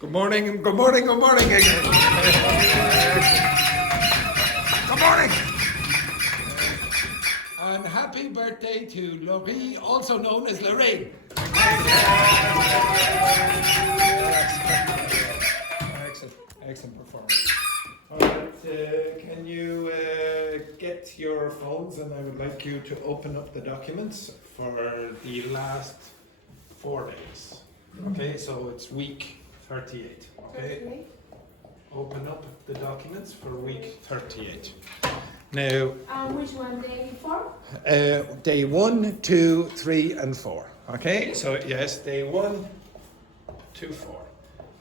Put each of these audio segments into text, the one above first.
Good morning, good morning, good morning again. Good morning. And happy birthday to Laurie, also known as Lorraine. Excellent performance. All right, can you get your phones, and I would like you to open up the documents for the last 4 days. Okay, so it's week 38. Okay, open up the documents for week 38. Now, which one, day 4? day 1, 2, 3, and 4. Okay, so yes, day 1, 2, 4.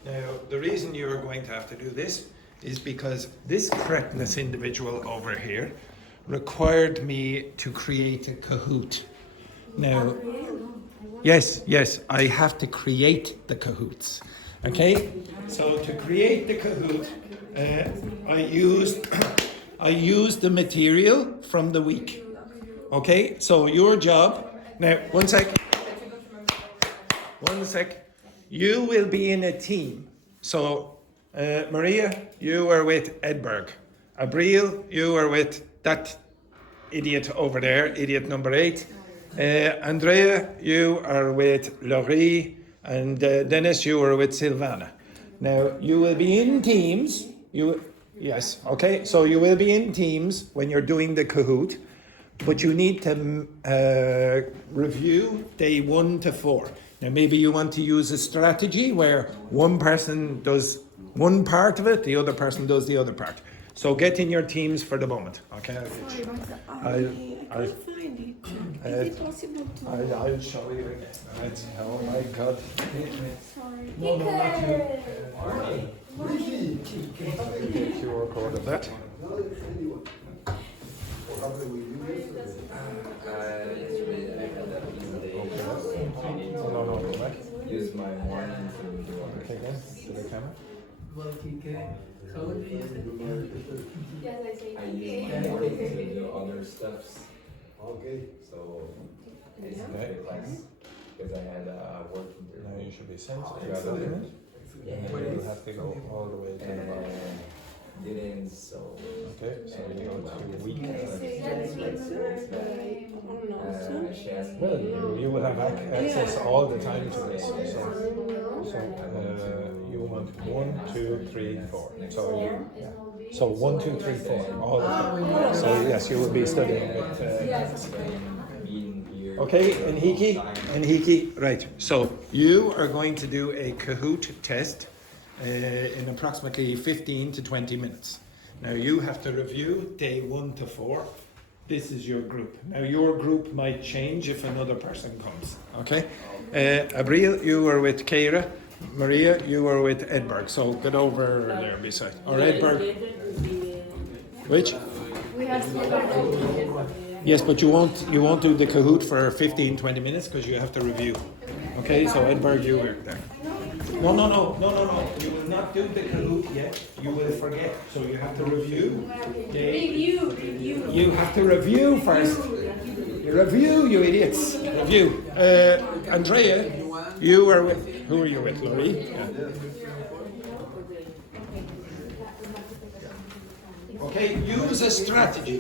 Now, the reason you are going to have to do this is because this correctness individual over here required me to create a Kahoot. Now, yes, I have to create the Kahoots. Okay, so to create the Kahoot, I used the material from the week. Okay, so your job now. One sec. You will be in a team. So, Maria, you are with Edberg. Abril, you are with that idiot over there, idiot number 8. Andrea, you are with Laurie, and Dennis, you are with Silvana. Now, you will be in teams. Yes, okay. So you will be in teams when you're doing the Kahoot, but you need to review day 1 to 4. Now, maybe you want to use a strategy where one person does one part of it, the other person does the other part. So get in your teams for the moment, okay? Sorry, but I can't find it. Is it possible to... I'll show you again. Right. Oh my God. Sorry. No, not you. QR code of that. No, back. Use my morning to do Okay, guys, to the camera. I use my morning to do other stuffs. Okay. So it's very class because I had a work interview. Now you should be sent to Yeah. the minute. And then you'll have to go all the way to the bottom. Didn't so. Okay, so you go to week. She asked me. Well, you will have access all the time to this. So you want 1, 2, 3, 4. So 1, 2, 3, 4. All of them. So yes, you will be studying with. Okay, Enhiki, right. So you are going to do a Kahoot test in approximately 15 to 20 minutes. Now you have to review day 1 to 4. This is your group. Now your group might change if another person comes. Okay? Abril, you are with Keira. Maria, you are with Edberg. So get over there beside. Or Edberg. Which? We have Yes, but you won't do the Kahoot for 15, 20 minutes because you have to review. Okay, so Edberg, you work there. No. You will not do the Kahoot yet. You will forget. So you have to review. Review. You have to review first. You review, you idiots. Review. Andrea, you are with. Who are you with, Laurie? Yeah. Okay, use a strategy.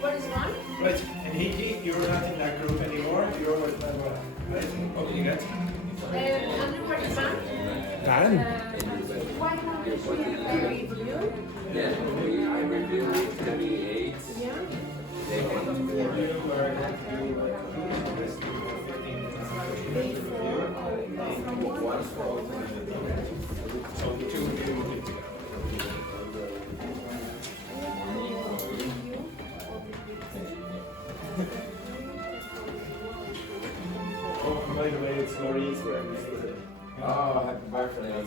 What is one? Right, and Hiki, you're not in that group anymore. You're with Manuel. Right? What do you get? Andrew, what is one? Dan. Why not we review? Yeah, I reviewed week 38. Yeah. Day 1 to 4. So 2 Thank you. Laurie's birthday. Oh, happy birthday.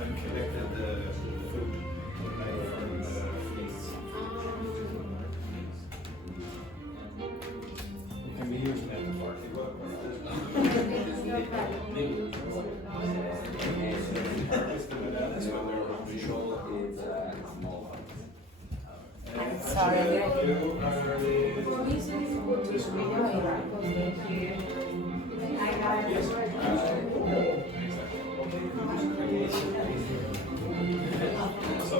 And collected the food from the fleece. You can be using it for So,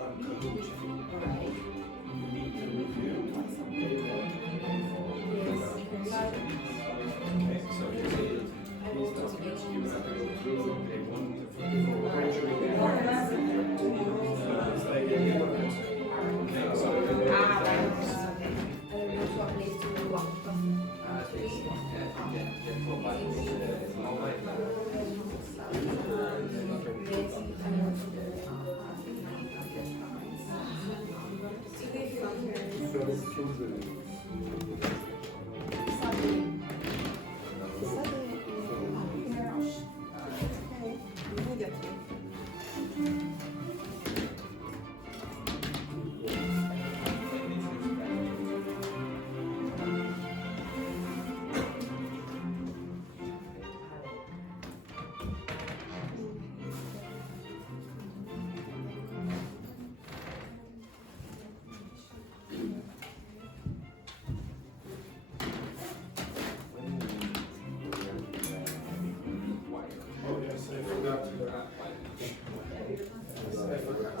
on Kahoot, you need to review. Okay, so you see these documents, you have to go through day 1 to 4, gradually it's like any document. Okay, so oh yes, I forgot. I forgot.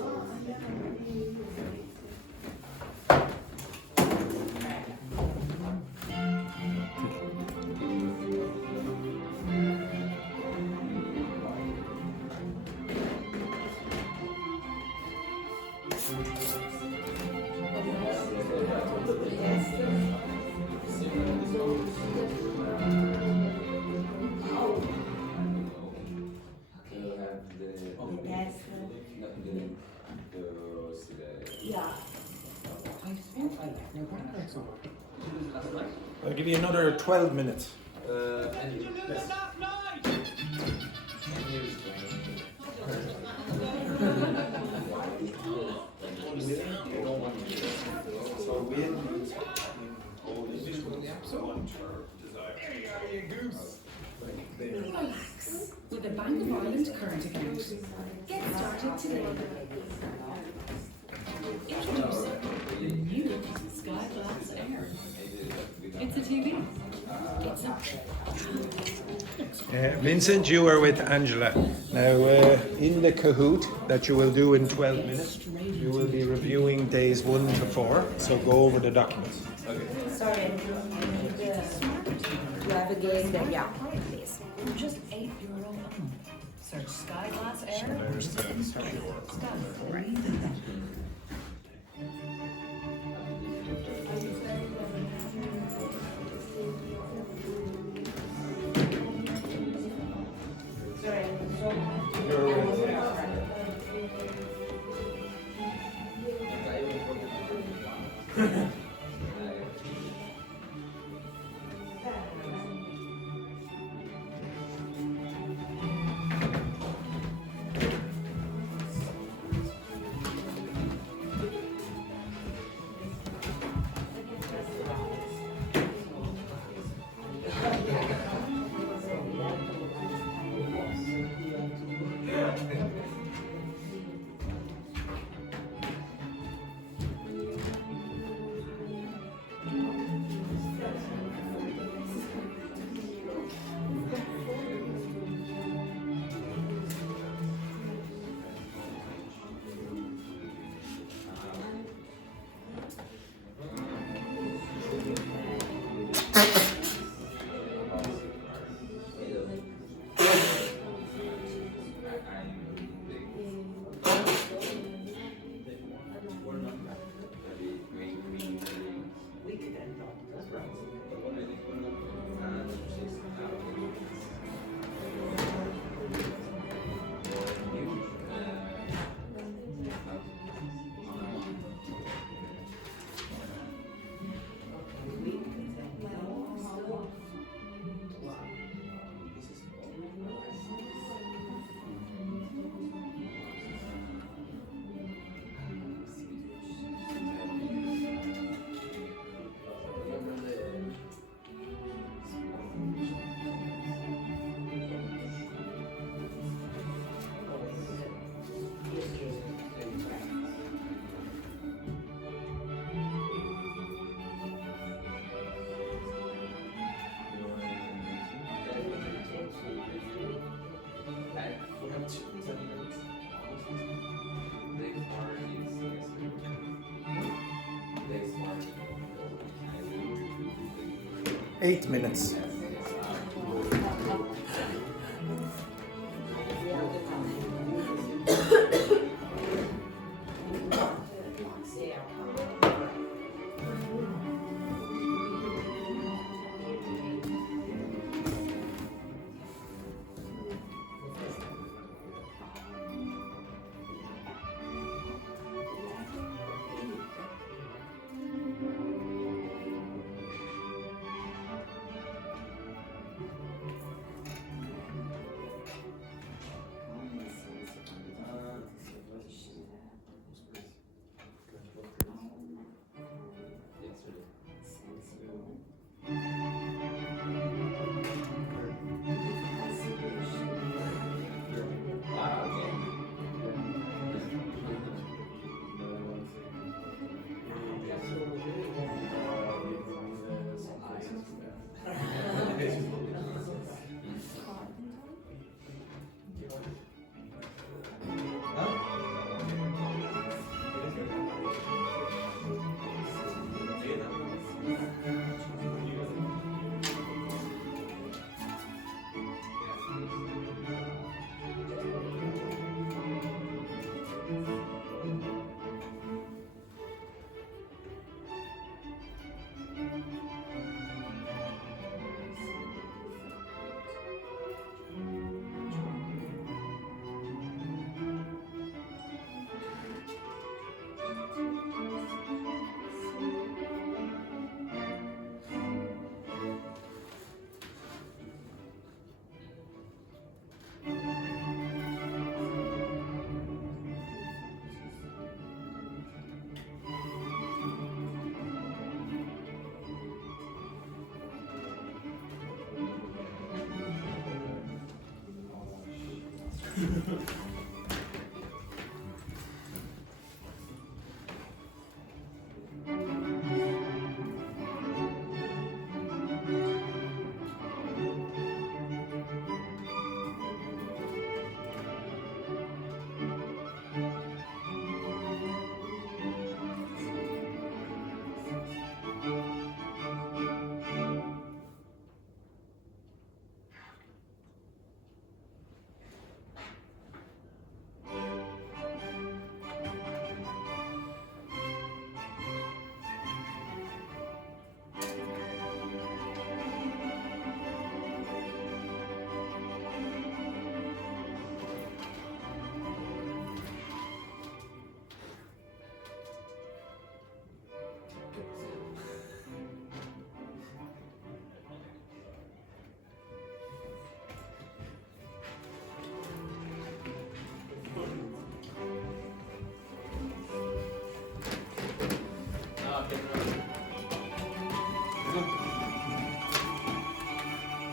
I'll give you another 12 minutes. So Relax with the Bank of Ireland current account. Get started today. Introducing the new Sky Glass Air. It's a TV. It's a Vincent, you are with Angela. Now, in the Kahoot that you will do in 12 minutes, you will be reviewing days 1 to 4, so go over the documents. Sorry, I need to have a game there. Yeah, please. just €8 a month. Search Sky Glass Air. There's the happy work. 8 minutes.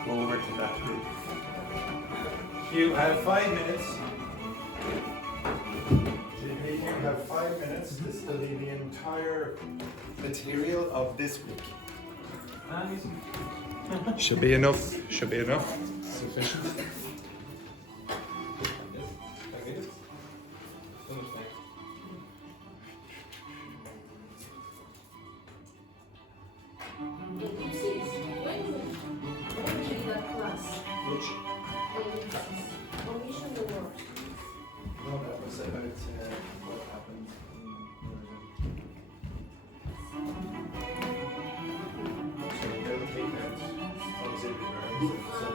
Go over to that group. You have 5 minutes. JP, you have 5 minutes to study the entire material of this week. Should be enough. Should be enough. Sufficient. The ellipses. When did you that class? Which? The ellipses. Omission the word. No, that was about what happened So they'll take out auxiliary verbs and so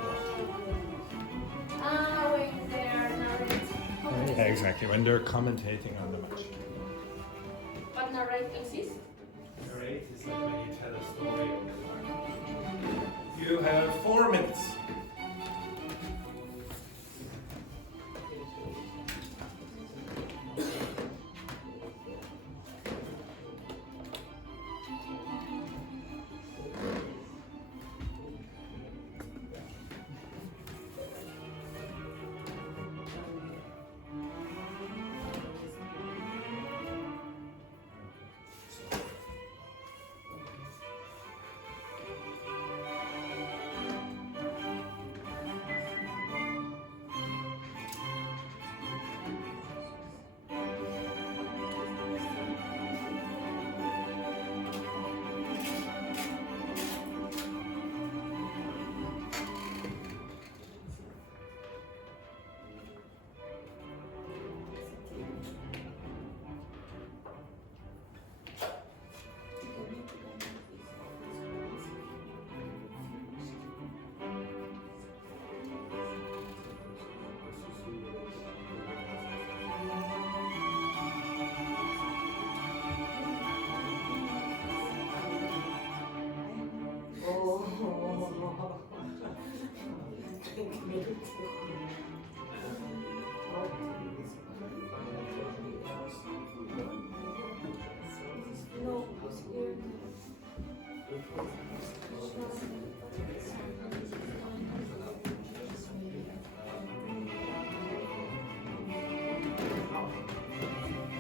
When they are narrate. on. Exactly, when they're commentating on the match. But narrate exists? Narrate is like when you tell a story. You have 4 minutes. No, here.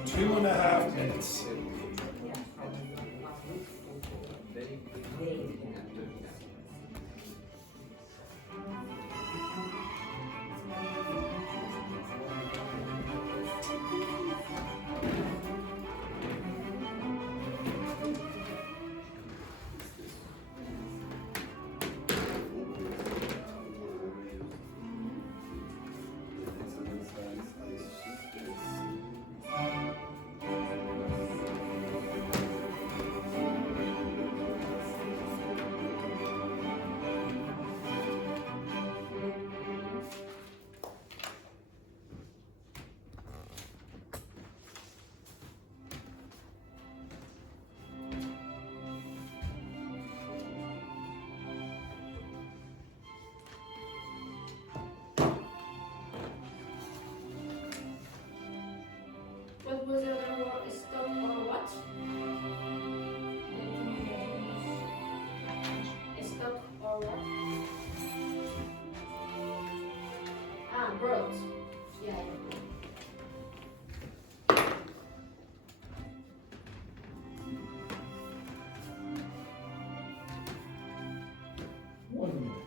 2.5 minutes. What was the other word? Stop or what? Stop or what? Brought. Yeah. 1 minute.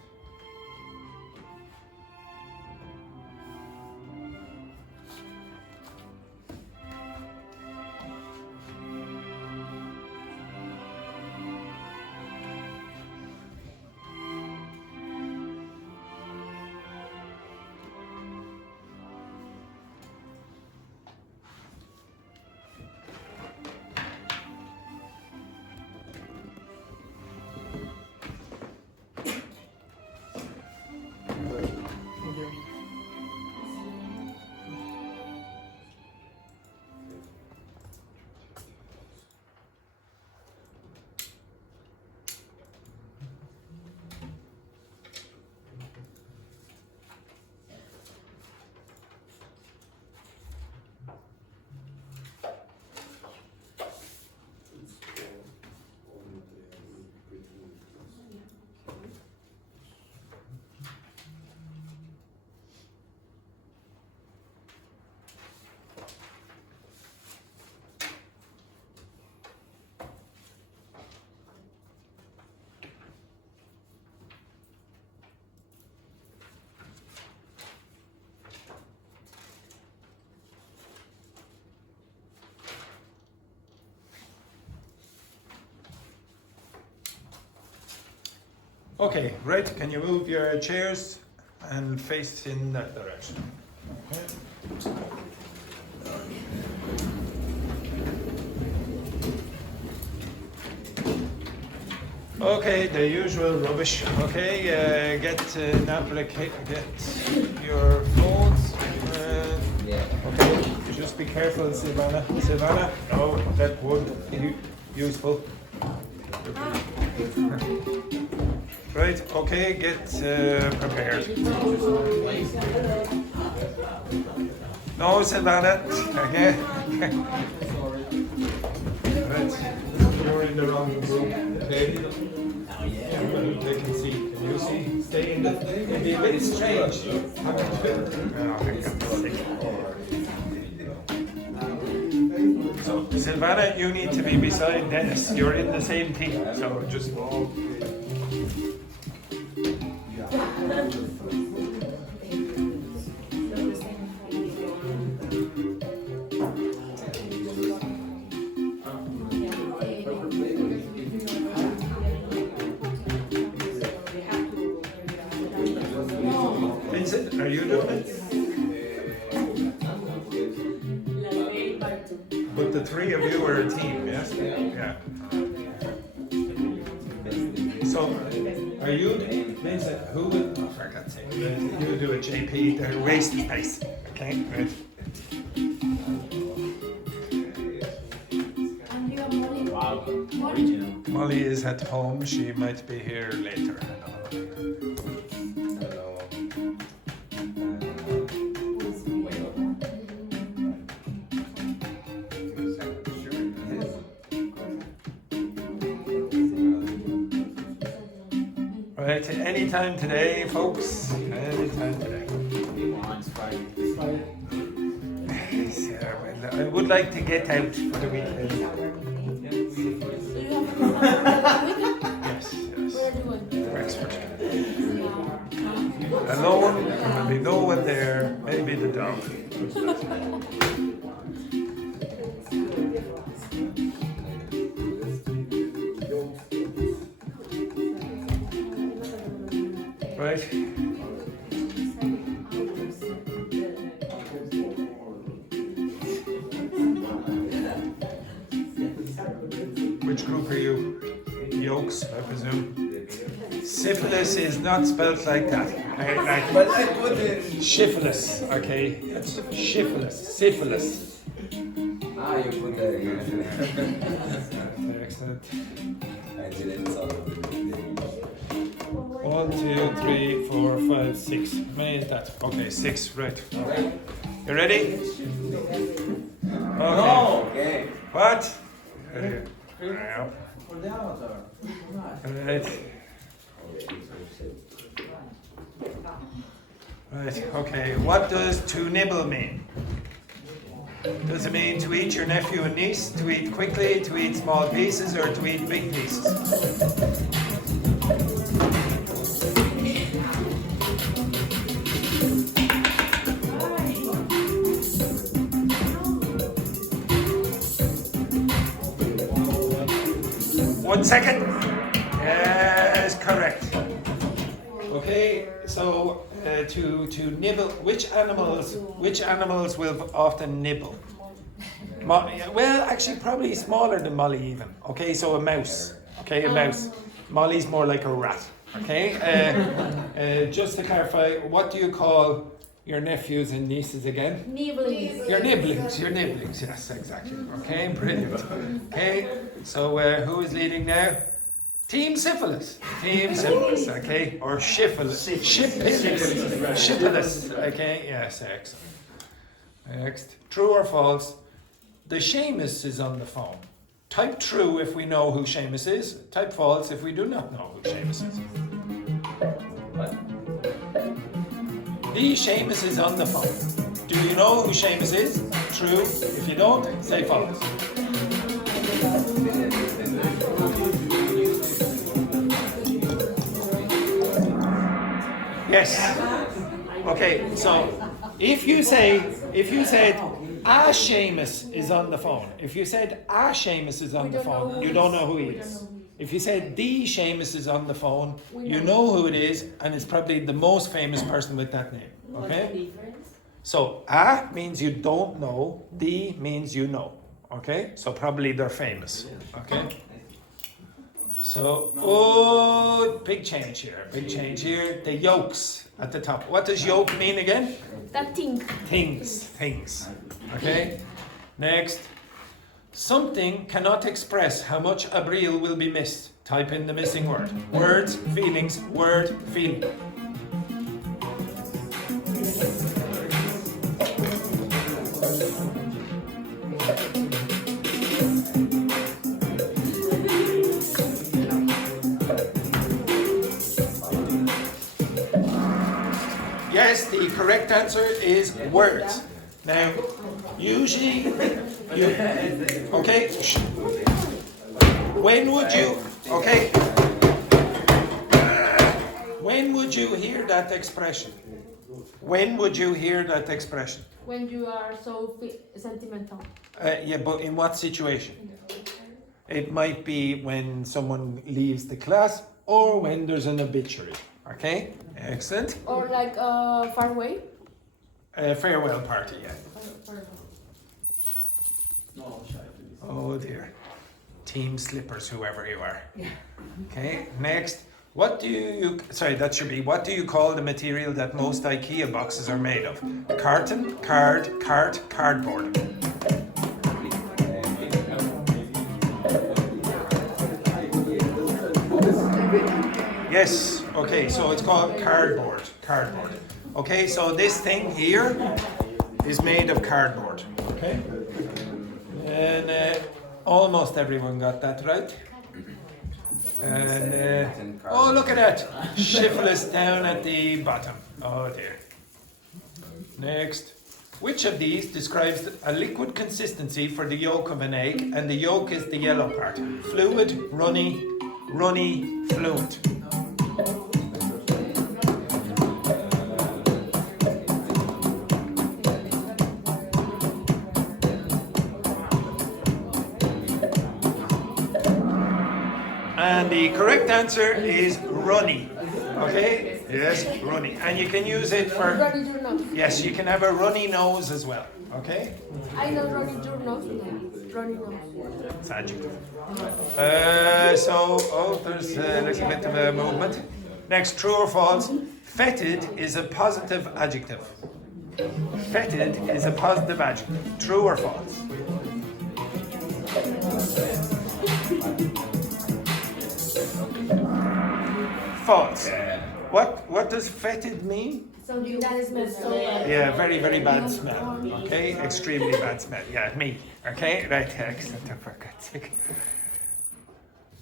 Okay, right, can you move your chairs and face in that direction? Okay. Okay, the usual rubbish. Okay, get an application, get your phones. Okay, just be careful, Silvana. Silvana, no, that won't be useful. Right, okay, get prepared. No, Silvana. Okay. Right, you're in the wrong room. Okay. They can see. Can you see? Stay in the. It'd be a bit strange. So, Silvana, you need to be beside Dennis. You're in the same team. So just. Vincent, are you doing it? But the three of you are a team, yes? Yeah. So, are you, Vincent, who will, oh, for God's sake, you do a JP, they're wasting space. Okay, right. Molly is at home, she might be here later. Right, anytime today, folks. Anytime today. Well, I would like to get out for the weekend. Yes, yes. Wexford. Alone, there'll be no one there, maybe the dog. Right. Which group are you? Yolks, I presume. Syphilis is not spelled like that. Syphilis, okay? That's syphilis. Syphilis. Ah, you put that again. Excellent. I didn't solve it. 1, 2, 3, 4, 5, 6. How many is that? Okay, 6, right. You ready? Okay. No! Okay. What? Right. Right, okay. What does to nibble mean? Does it mean to eat your nephew and niece, to eat quickly, to eat small pieces, or to eat big pieces? One second. Yes, correct. Okay, so to nibble, which animals will often nibble? Well, actually, probably smaller than Molly even. Okay, so a mouse. Okay, a mouse. Molly's more like a rat. Okay. Just to clarify, what do you call your nephews and nieces again? Nibblings. Your nibblings. Your nibblings. Yes, exactly. Okay, brilliant. Okay, so who is leading now? Team Syphilis. Team Syphilis, okay? Or Syphilis. Syphilis. Okay, yes, excellent. Next. True or false? The Seamus is on the phone. Type true if we know who Seamus is. Type false if we do not know who Seamus is. The Seamus is on the phone. Do you know who Seamus is? True. If you don't, say false. Yes. Okay, so if you said A Seamus is on the phone. If you said a Seamus is on We the don't know phone, who you it don't is. know who he We don't is. know who he If you said the Seamus is on the phone, We you know. know who it is, and it's probably the most famous person with that name. What's the Okay? difference? So a means you don't know, the means you know. Okay? So probably they're famous. Okay? So, oh, big change here. Big change here. The yolks at the top. What does yoke mean again? That thing. Things. Okay? Next. Something cannot express how much Abril will be missed. Type in the missing word. Words, feelings, word, feeling. Yes, the correct answer is words. Now, usually, okay, when would you, okay, when would you hear that expression? When would you hear that expression? When you are so sentimental. Yeah, but in what situation? It might be when someone leaves the class or when there's an obituary. Okay, excellent. Or like far away. Farewell party, yeah. Oh dear. Team slippers, whoever you are. Okay, next. What do you, sorry, that should be, what do you call the material that most IKEA boxes are made of? Carton, card, cart, cardboard. Yes, okay, so it's called cardboard. Cardboard. Okay, so this thing here is made of cardboard. Okay? And almost everyone got that right. And oh, look at that! Shiftless down at the bottom. Oh dear. Next. Which of these describes a liquid consistency for the yolk of an egg, and the yolk is the yellow part? Fluid, runny, fluent. And the correct answer is runny. Okay? Yes, runny. And you can use it for... Runny your nose. Yes, you can have a runny nose as well. Okay? I know runny your nose. Runny nose. It's adjective. There's a little bit of a movement. Next, true or false? Fetid is a positive adjective. Fetid is a positive adjective. True or false? False. What does fetid mean? Something that smells so bad. Yeah, very, very bad smell. Okay, extremely bad smell. Yeah, me. Okay, right, excellent. For God's sake.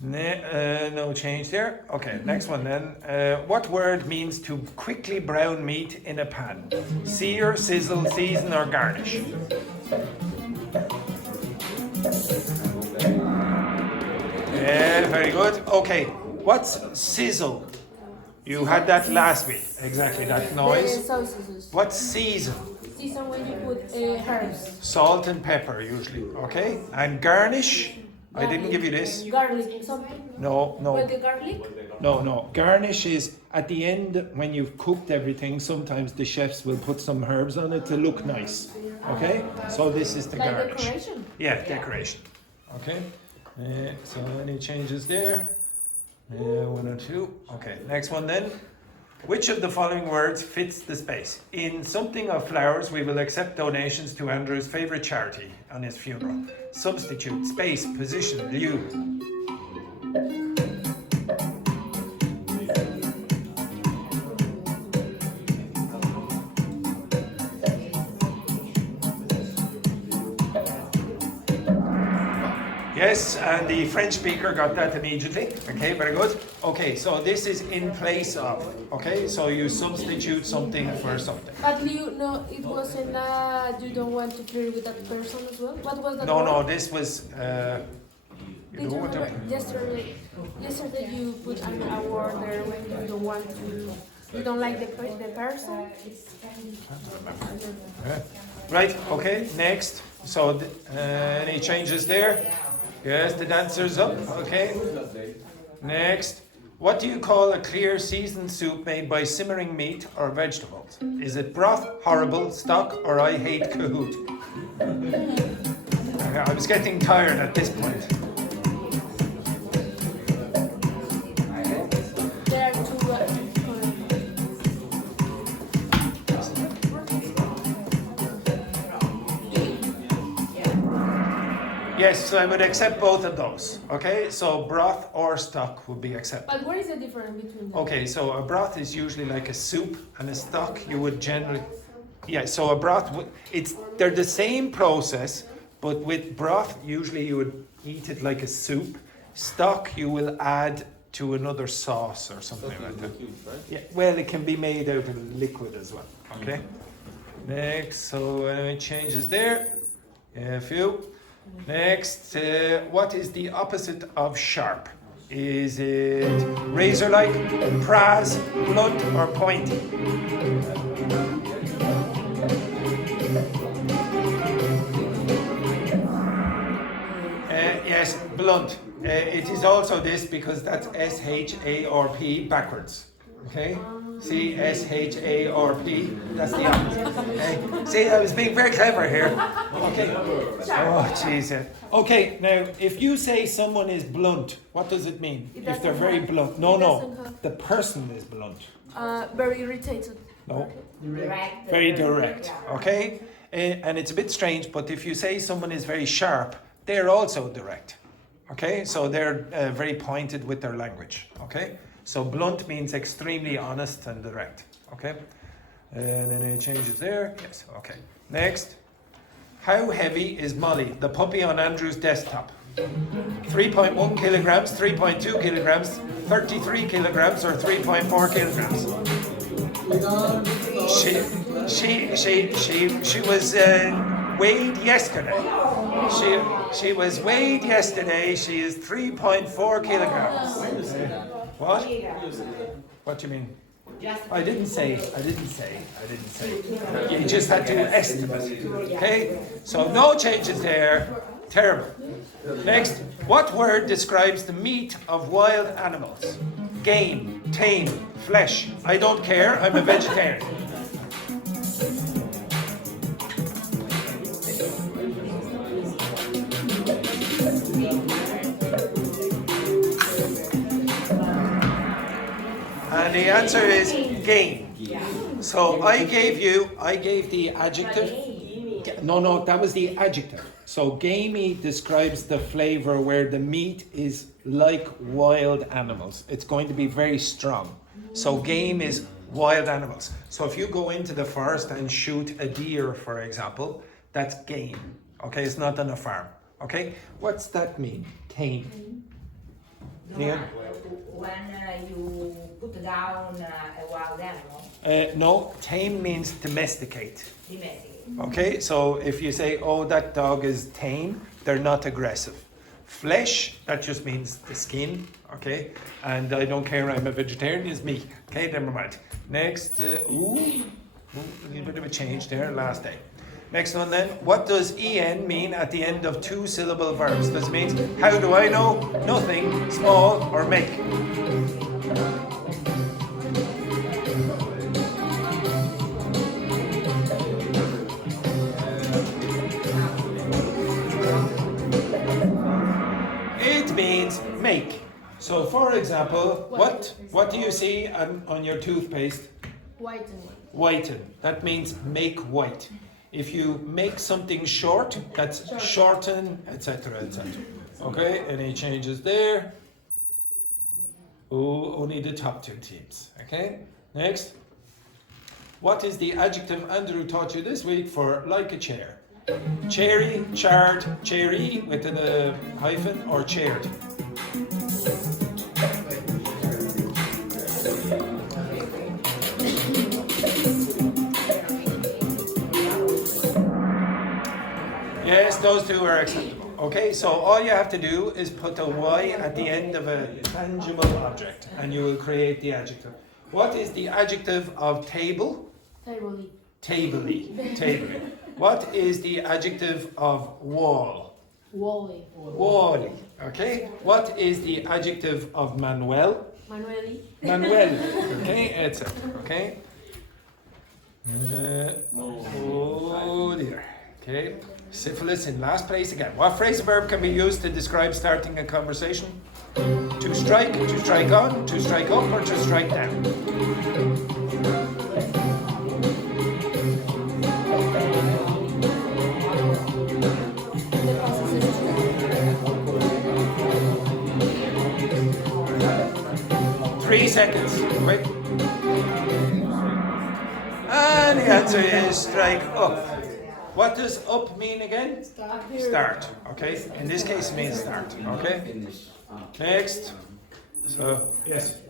No change there. Okay, next one then. What word means to quickly brown meat in a pan? Sear, sizzle, season, or garnish? Yeah, very good. Okay, what's sizzle? You had that last week. Exactly, that noise. Sauces. What's season? Season when you put herbs. Salt and pepper usually. Okay, and garnish? I didn't give you this. Garlic. Something. No. With the garlic. No. Garnish is at the end when you've cooked everything. Sometimes the chefs will put some herbs on it to look nice. Okay, so this is the Like garnish. decoration. Yeah, decoration. Okay, so any changes there? One or two. Okay, next one then. Which of the following words fits the space? In something of flowers, we will accept donations to Andrew's favourite charity on his funeral. Substitute, space, position, lieu. Yes, and the French speaker got that immediately. Okay, very good. Okay, so this is in place of. Okay, so you substitute something for something. But you know, it wasn't you don't want to play with that person as well? What was that? No, word? this was. You Did know you what? remember yesterday you put a word there when you don't want to You don't like the person? Yeah. Right, okay, next. So, any changes there? Yes, the dancer's up, okay. Next. What do you call a clear seasoned soup made by simmering meat or vegetables? Is it broth, horrible, stock, or I hate Kahoot? I was getting tired at this point. There are two. Yes, so I would accept both of those. Okay, so broth or stock would be accepted. But what is the difference between them? Okay, so a broth is usually like a soup, and a stock you would generally, yeah. So a broth, they're the same process, but with broth usually you would eat it like a soup. Stock you will add to another sauce or something like that. Yeah, well, it can be made out of liquid as well. Okay. Next, so any changes there? Yeah, a few. Next, what is the opposite of sharp? Is it razor-like, praz, blunt, or pointy? Yes, blunt. It is also this because that's S-H-A-R-P backwards. Okay? See, S-H-A-R-P, that's the opposite. Okay? See, I was being very clever here. Okay. Oh, jeez. Okay, now, if you say someone is blunt, what does it mean? If they're very blunt. No, the person is blunt. Very irritated. No. Direct. Very direct. Okay? And it's a bit strange, but if you say someone is very sharp, they're also direct. Okay? So they're very pointed with their language. Okay? So blunt means extremely honest and direct. Okay? And then it changes there. Yes. Okay. Next. How heavy is Molly, the puppy on Andrew's desktop? 3.1 kilograms, 3.2 kilograms, 33 kilograms, or 3.4 kilograms? She was weighed yesterday. She was weighed yesterday. She is 3.4 kilograms. What? What do you mean? I didn't say. You just had to estimate. Okay? So no changes there. Terrible. Next, what word describes the meat of wild animals? Game, tame, flesh. I don't care. I'm a vegetarian. And the answer is game. So I gave the adjective. No, that was the adjective. So gamey describes the flavor where the meat is like wild animals. It's going to be very strong. So game is wild animals. So if you go into the forest and shoot a deer, for example, that's game. Okay, it's not on a farm. Okay, what's that mean? Tame. Yeah. When you put down a wild animal. No, tame means domesticate. Domesticate. Okay, so if you say, oh, that dog is tame, they're not aggressive. Flesh, that just means the skin, okay? And I don't care, I'm a vegetarian, is me. Okay, never mind. Next, a little bit of a change there, last day. Next one then, what does en mean at the end of two syllable verbs? This means, how do I know? Nothing, small, or make. It means make. So for example, what do you see on your toothpaste? Whitening. Whiten. That means make white. If you make something short, that's shorten, etc., etc. Okay, any changes there? Oh, only the top two teams. Okay, next. What is the adjective Andrew taught you this week for like a chair? Cherry, charred, cherry with a hyphen, or chaired? Yes, those two are acceptable. Okay, so all you have to do is put a Y at the end of a tangible object and you will create the adjective. What is the adjective of table? Table. Tabley. What is the adjective of wall? Wally. Wally. Okay. What is the adjective of Manuel? Manueli. Manuel. Okay, etc. Okay. Oh dear. Okay. Syphilis in last place again. What phrasal verb can be used to describe starting a conversation? To strike on, to strike up, or to strike down? 3 seconds. Quick. And the answer is strike up. What does up mean again? Start. Okay. In this case, it means start. Okay. Next. So yes.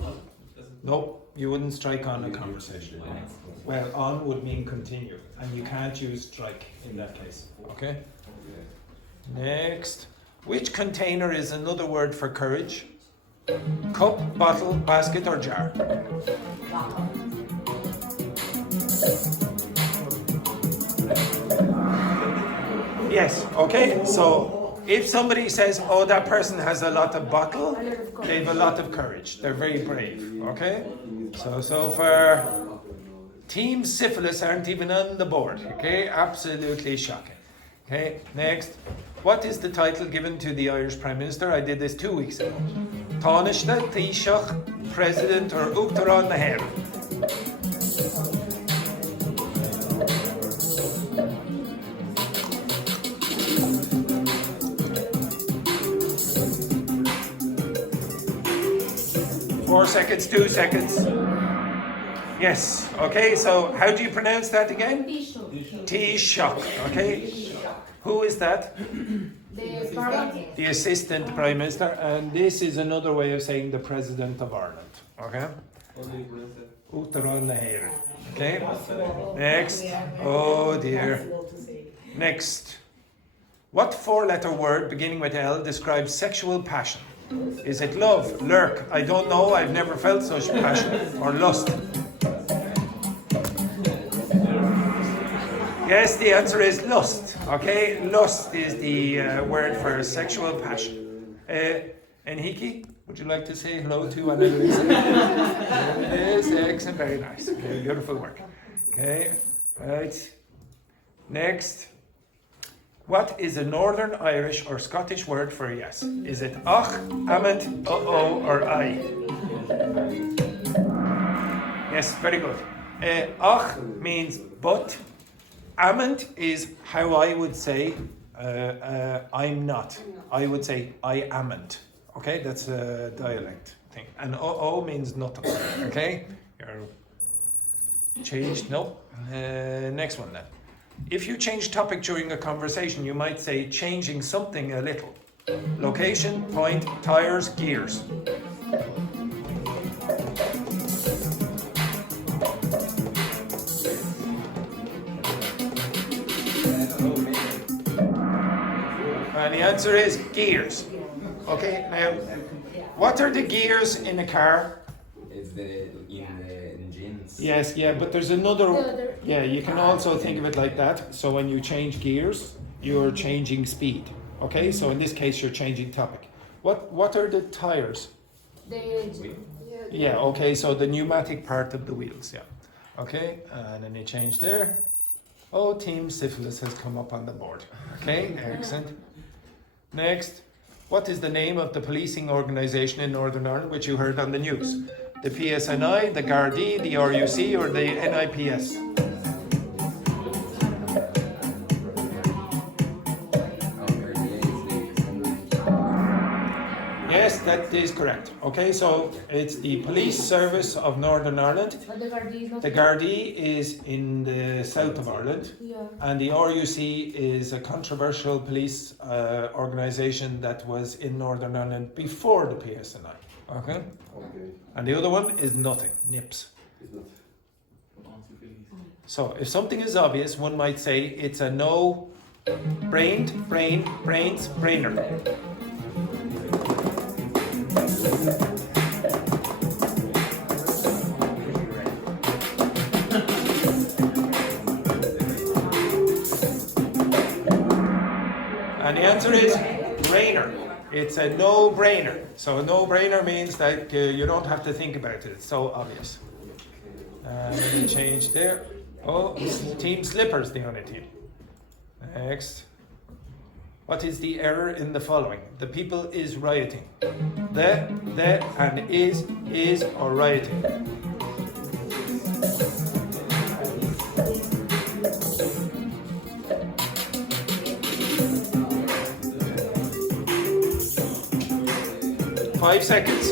No, you wouldn't strike on a conversation. Well, on would mean continue, and you can't use strike in that case. Okay. Next. Which container is another word for courage? Cup, bottle, basket, or jar? Yes, okay, so if somebody says, oh, that person has a lot of bottle, they have a lot of courage. They're very brave, okay? So far, Team Syphilis aren't even on the board, okay? Absolutely shocking. Okay, next. What is the title given to the Irish Prime Minister? I did this 2 weeks ago. Tánaiste, Taoiseach, President, or Uachtar an Maria? Four seconds, 2 seconds. Yes, okay, so how do you pronounce that again? Taoiseach, okay? Who is that? The parliament. The Assistant Prime Minister, and this is another way of saying the President of Ireland, okay? Uachtar an Maria. Okay, next. Oh dear. Next. What four-letter word beginning with L describes sexual passion? Is it love, lurk, I don't know, I've never felt such passion, or lust? Yes, the answer is lust. Okay, lust is the word for sexual passion. Enrique, would you like to say hello to Annalisa? Yes, excellent, very nice. Okay, beautiful work. Okay, right. Next. What is a Northern Irish or Scottish word for yes? Is it ach, amant, uh-oh, or I? Yes, very good. Ach means but. Amant is how I would say I'm not. I would say I amn't. Okay, that's a dialect thing. And uh-oh means nothing. Okay, you're changed. No. Next one then. If you change topic during a conversation, you might say changing something a little. Location, point, tires, gears. And the answer is gears. Okay, now, what are the gears in a car? It's the engines. Yes, yeah, but there's another. Yeah, you can also think of it like that. So when you change gears, you're changing speed. Okay, so in this case, you're changing topic. What are the tires? Yeah, okay, so the pneumatic part of the wheels, yeah. Okay, and then you change there. Oh, Team Syphilis has come up on the board. Okay, excellent. Next, what is the name of the policing organisation in Northern Ireland which you heard on the news? The PSNI, the Gardaí, the RUC, or the NIPS? Yes, that is correct. Okay, so it's the Police Service of Northern Ireland. But the Gardaí is not. The Gardaí is in the south of Ireland. Yeah. And the RUC is a controversial police organisation that was in Northern Ireland before the PSNI. Okay? And the other one is nothing, NIPS. So if something is obvious, one might say it's a brains, brainer. answer is brainer. It's a no-brainer. So a no-brainer means that you don't have to think about it. It's so obvious. Let me change there. Oh, team slippers, the only team. Next. What is the error in the following? The people is rioting. The, and is, or rioting. Five seconds.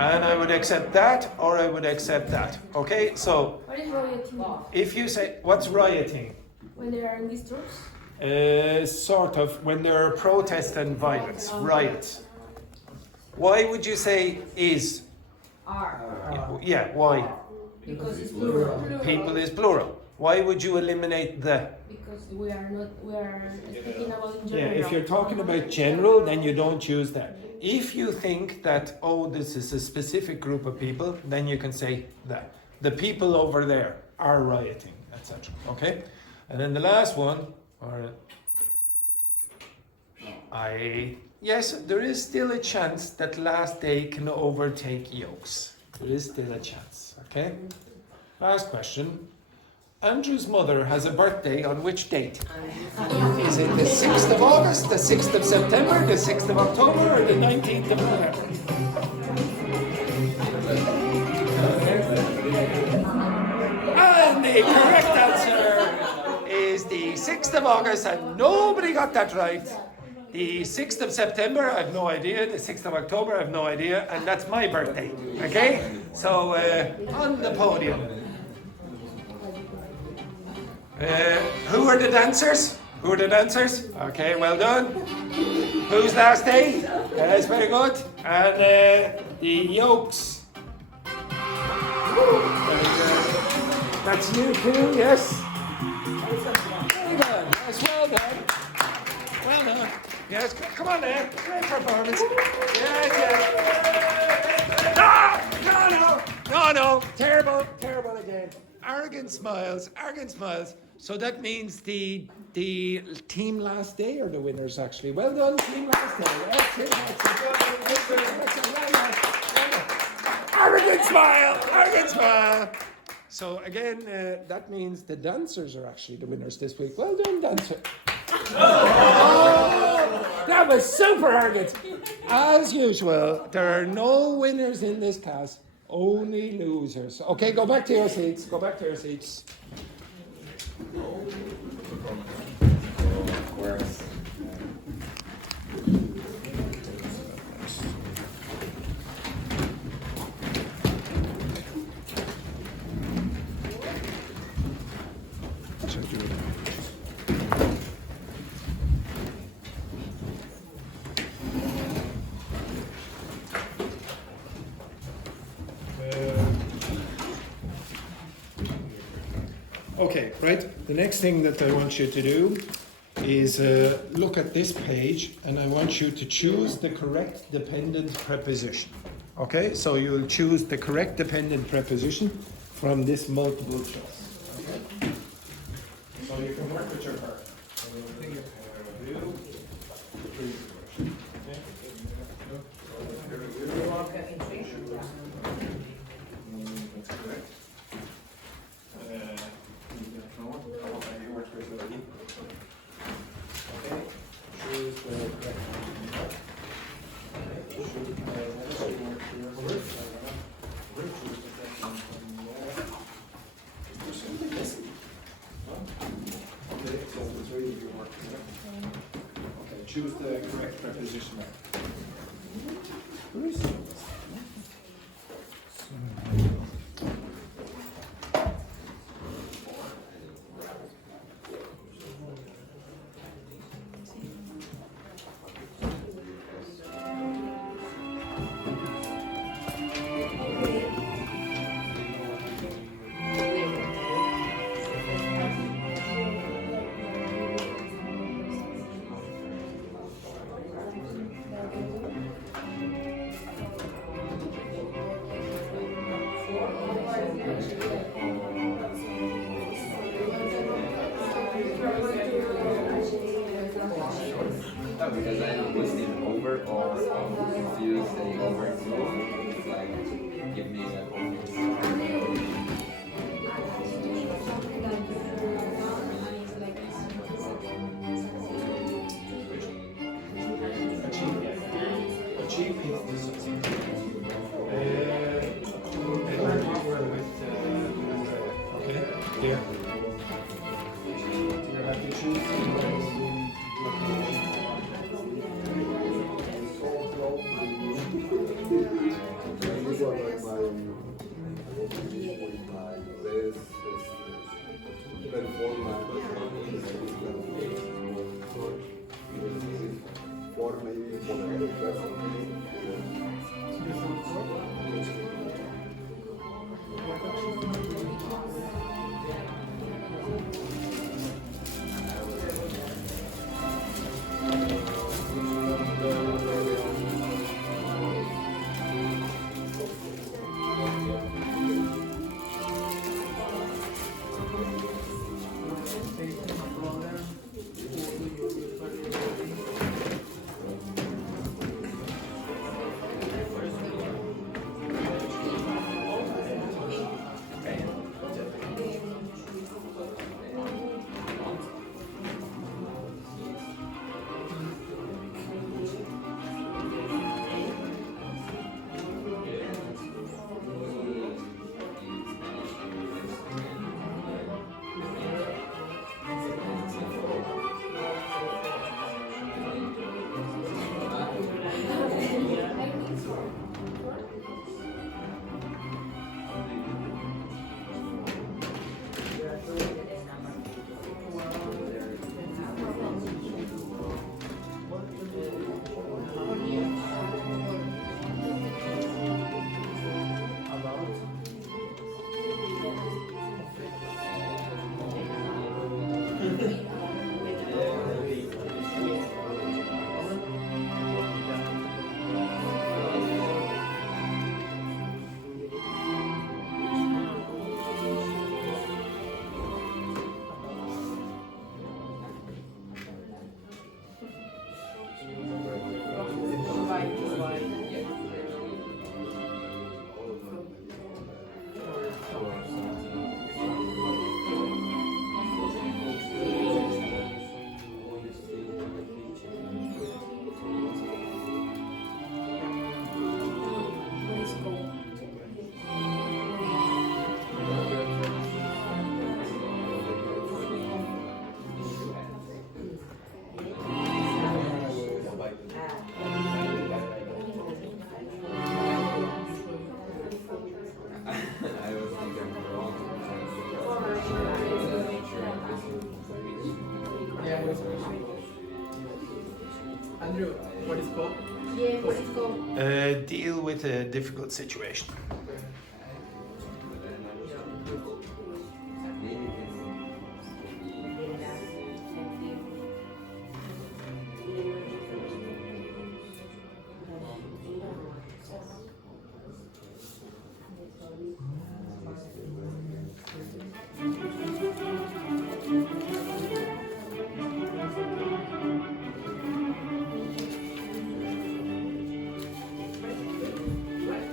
And I would accept that, or I would accept that. Okay, so What is rioting? if you say, what's rioting? When they are in disturбs? Sort of, when there are protests and violence, riots. Why would you say is? Are. Yeah, why? Because it's plural. People is plural. Why would you eliminate the? Because we are speaking about in Yeah, general. if you're talking about general, then you don't use that. If you think that, oh, this is a specific group of people, then you can say that. The people over there are rioting, etc. Okay? And then the last one, yes, there is still a chance that last day can overtake yolks. There is still a chance, okay? Last question. Andrew's mother has a birthday on which date? Is it the 6th of August, the 6th of September, the 6th of October, or the 19th of November? And the correct answer is the 6th of August, and nobody got that right. The 6th of September, I have no idea. The 6th of October, I have no idea. And that's my birthday, okay? So, on the podium. Who are the dancers? Who are the dancers? Okay, well done. Who's last day? That's very good. And the yolks. That's you too, yes. Very good. Yes, well done. Well done. Yes, come on there. Great performance. Yes, yes. No. Terrible again. Arrogant smiles. So that means the team last day are the winners, actually. Well done, team last day. Arrogant smile. So again, that means the dancers are actually the winners this week. Well done, dancer. Oh, that was super arrogant. As usual, there are no winners in this class, only losers. Okay, go back to your seats. Okay, right. The next thing that I want you to do is look at this page, and I want you to choose the correct dependent preposition. Okay, so you'll choose the correct dependent preposition from this multiple choice. Okay? So you can work with your part. That's correct. Okay, choose the correct Okay, choose the correct preposition now. because I'm listening over or if you say over too, it's like give me a Achieve means to succeed. Okay, yeah. You have to choose. Andrew, what is called? Yeah, what is called? Deal with a difficult situation.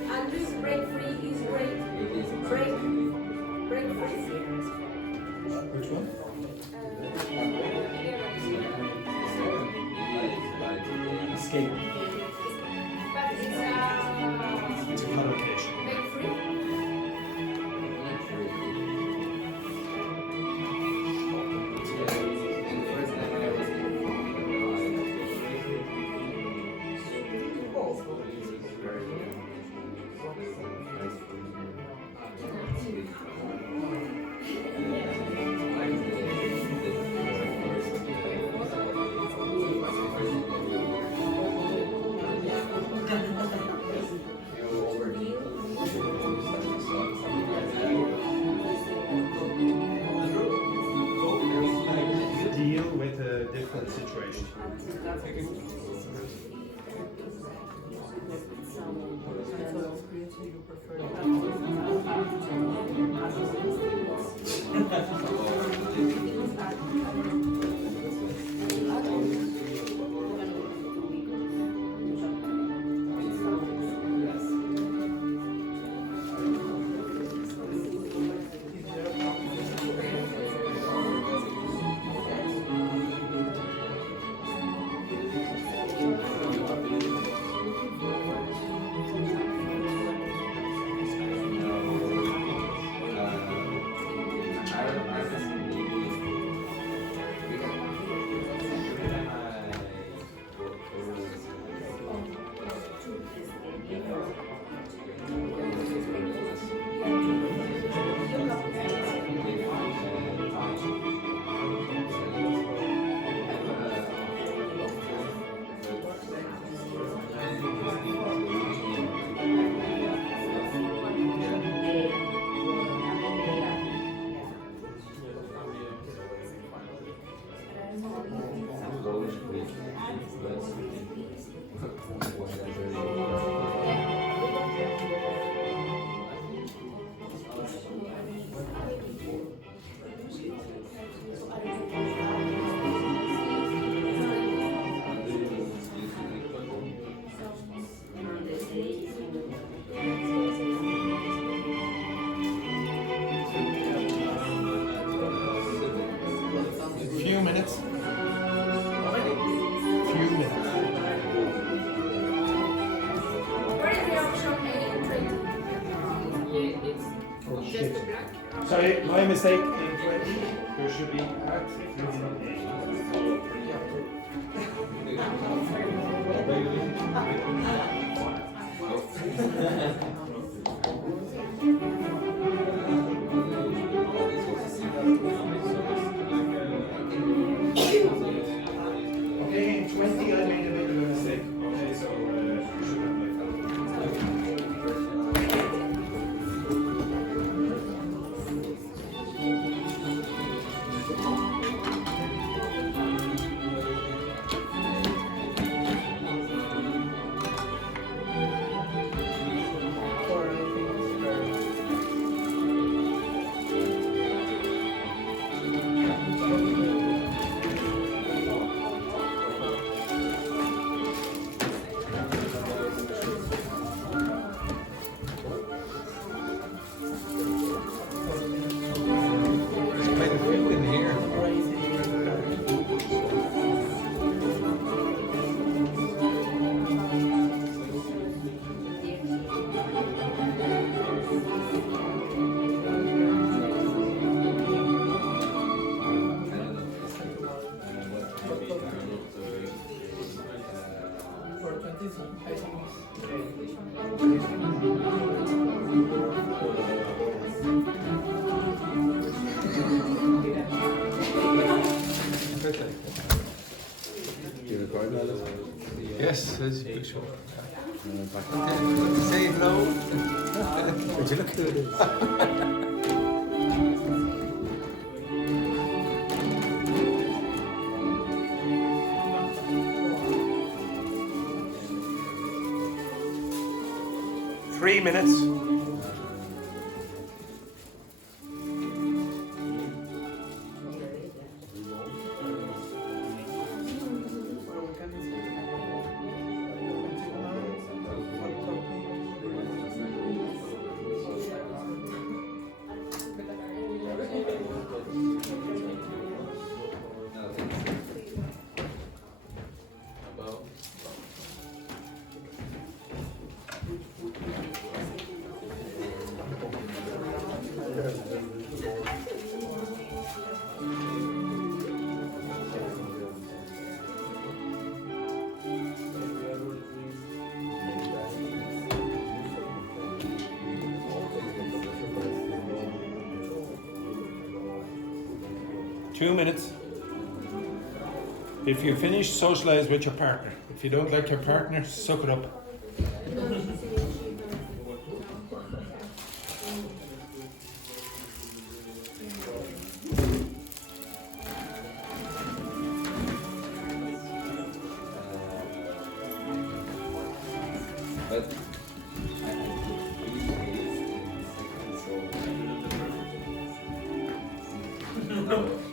Andrew's break free is break. Break. Break free. Which one? Escape. But it's It's a collocation. break free. Deal with a difficult situation. mistake in 20. There should be at. Okay, in 20 I made a bit of a mistake. Okay, so you should have There's quite a few in here. You record that? Yes, as usual. Say hello. Would you look who it is? Three minutes. About 2 minutes. If you finish, socialize with your partner. If you don't like your partner, suck it up. but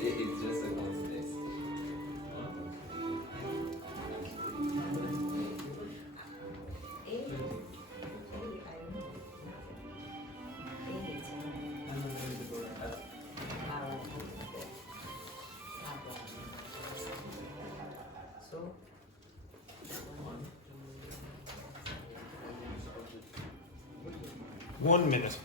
it's just a constant. One minute.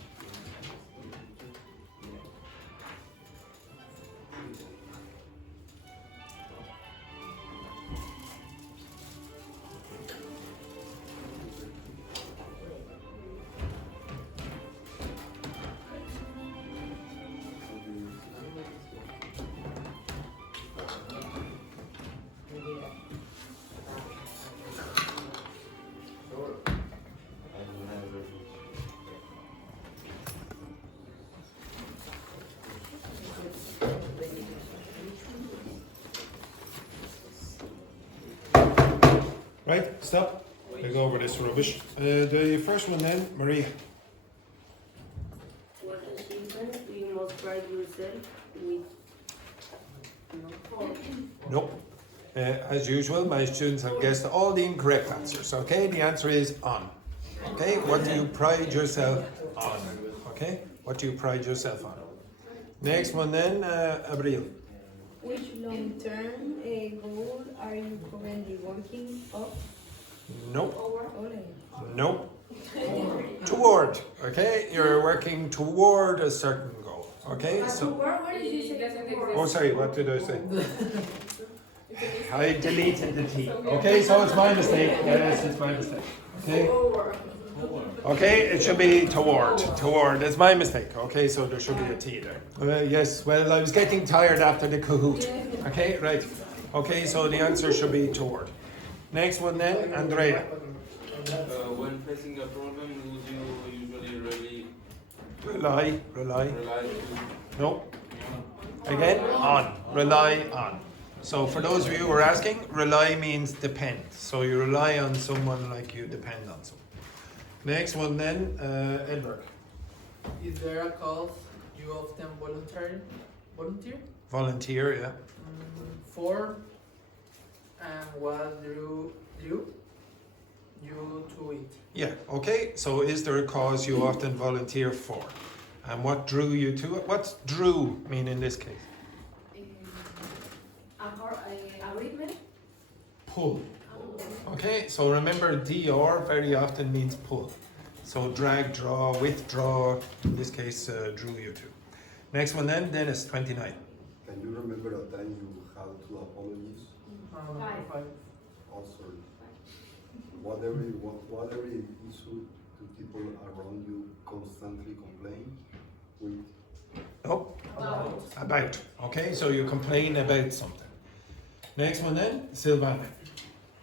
Right, stop. We'll go over this rubbish. The first one then, Maria. What achievement do you most pride yourself with? Nope. As usual, my students have guessed all the incorrect answers. Okay, the answer is on. Okay, what do you pride yourself on? Okay, what do you pride yourself on? Next one then, Abril. Which long-term goal are you currently working up? Nope. Ole. Nope. Toward. Okay, you're working toward a certain goal. Okay, so. Where did you say It doesn't the word? Oh, sorry, what did I say? It's a mistake. I deleted the T. Okay, so it's my mistake. Yes, it's my mistake. Okay. Over. Okay, it should be toward. Toward. It's my mistake. Okay, so there should be a T there. Yes, well, I was getting tired after the Kahoot. Okay, right. Okay, so the answer should be toward. Next one then, Andrea. When facing a problem, would you usually Rely. rely to? No. Again, on. Rely on. So for those of you who are asking, rely means depend. So you rely on someone like you depend on someone. Next one then, Edward. Is there a cause you often volunteer Volunteer, yeah. for, and what drew you to it? Yeah, okay. So is there a cause you often volunteer for? And what drew you to it? What's drew mean in this case? Agreement? Pull. Okay, so remember DR very often means pull. So drag, draw, withdraw, in this case drew you to. Next one then, Dennis, 29. Can you remember a time you had to apologize? Five. Also, whatever issue do people around you constantly complain with? Oh, about. Okay, so you complain about something. Next one then, Silvana.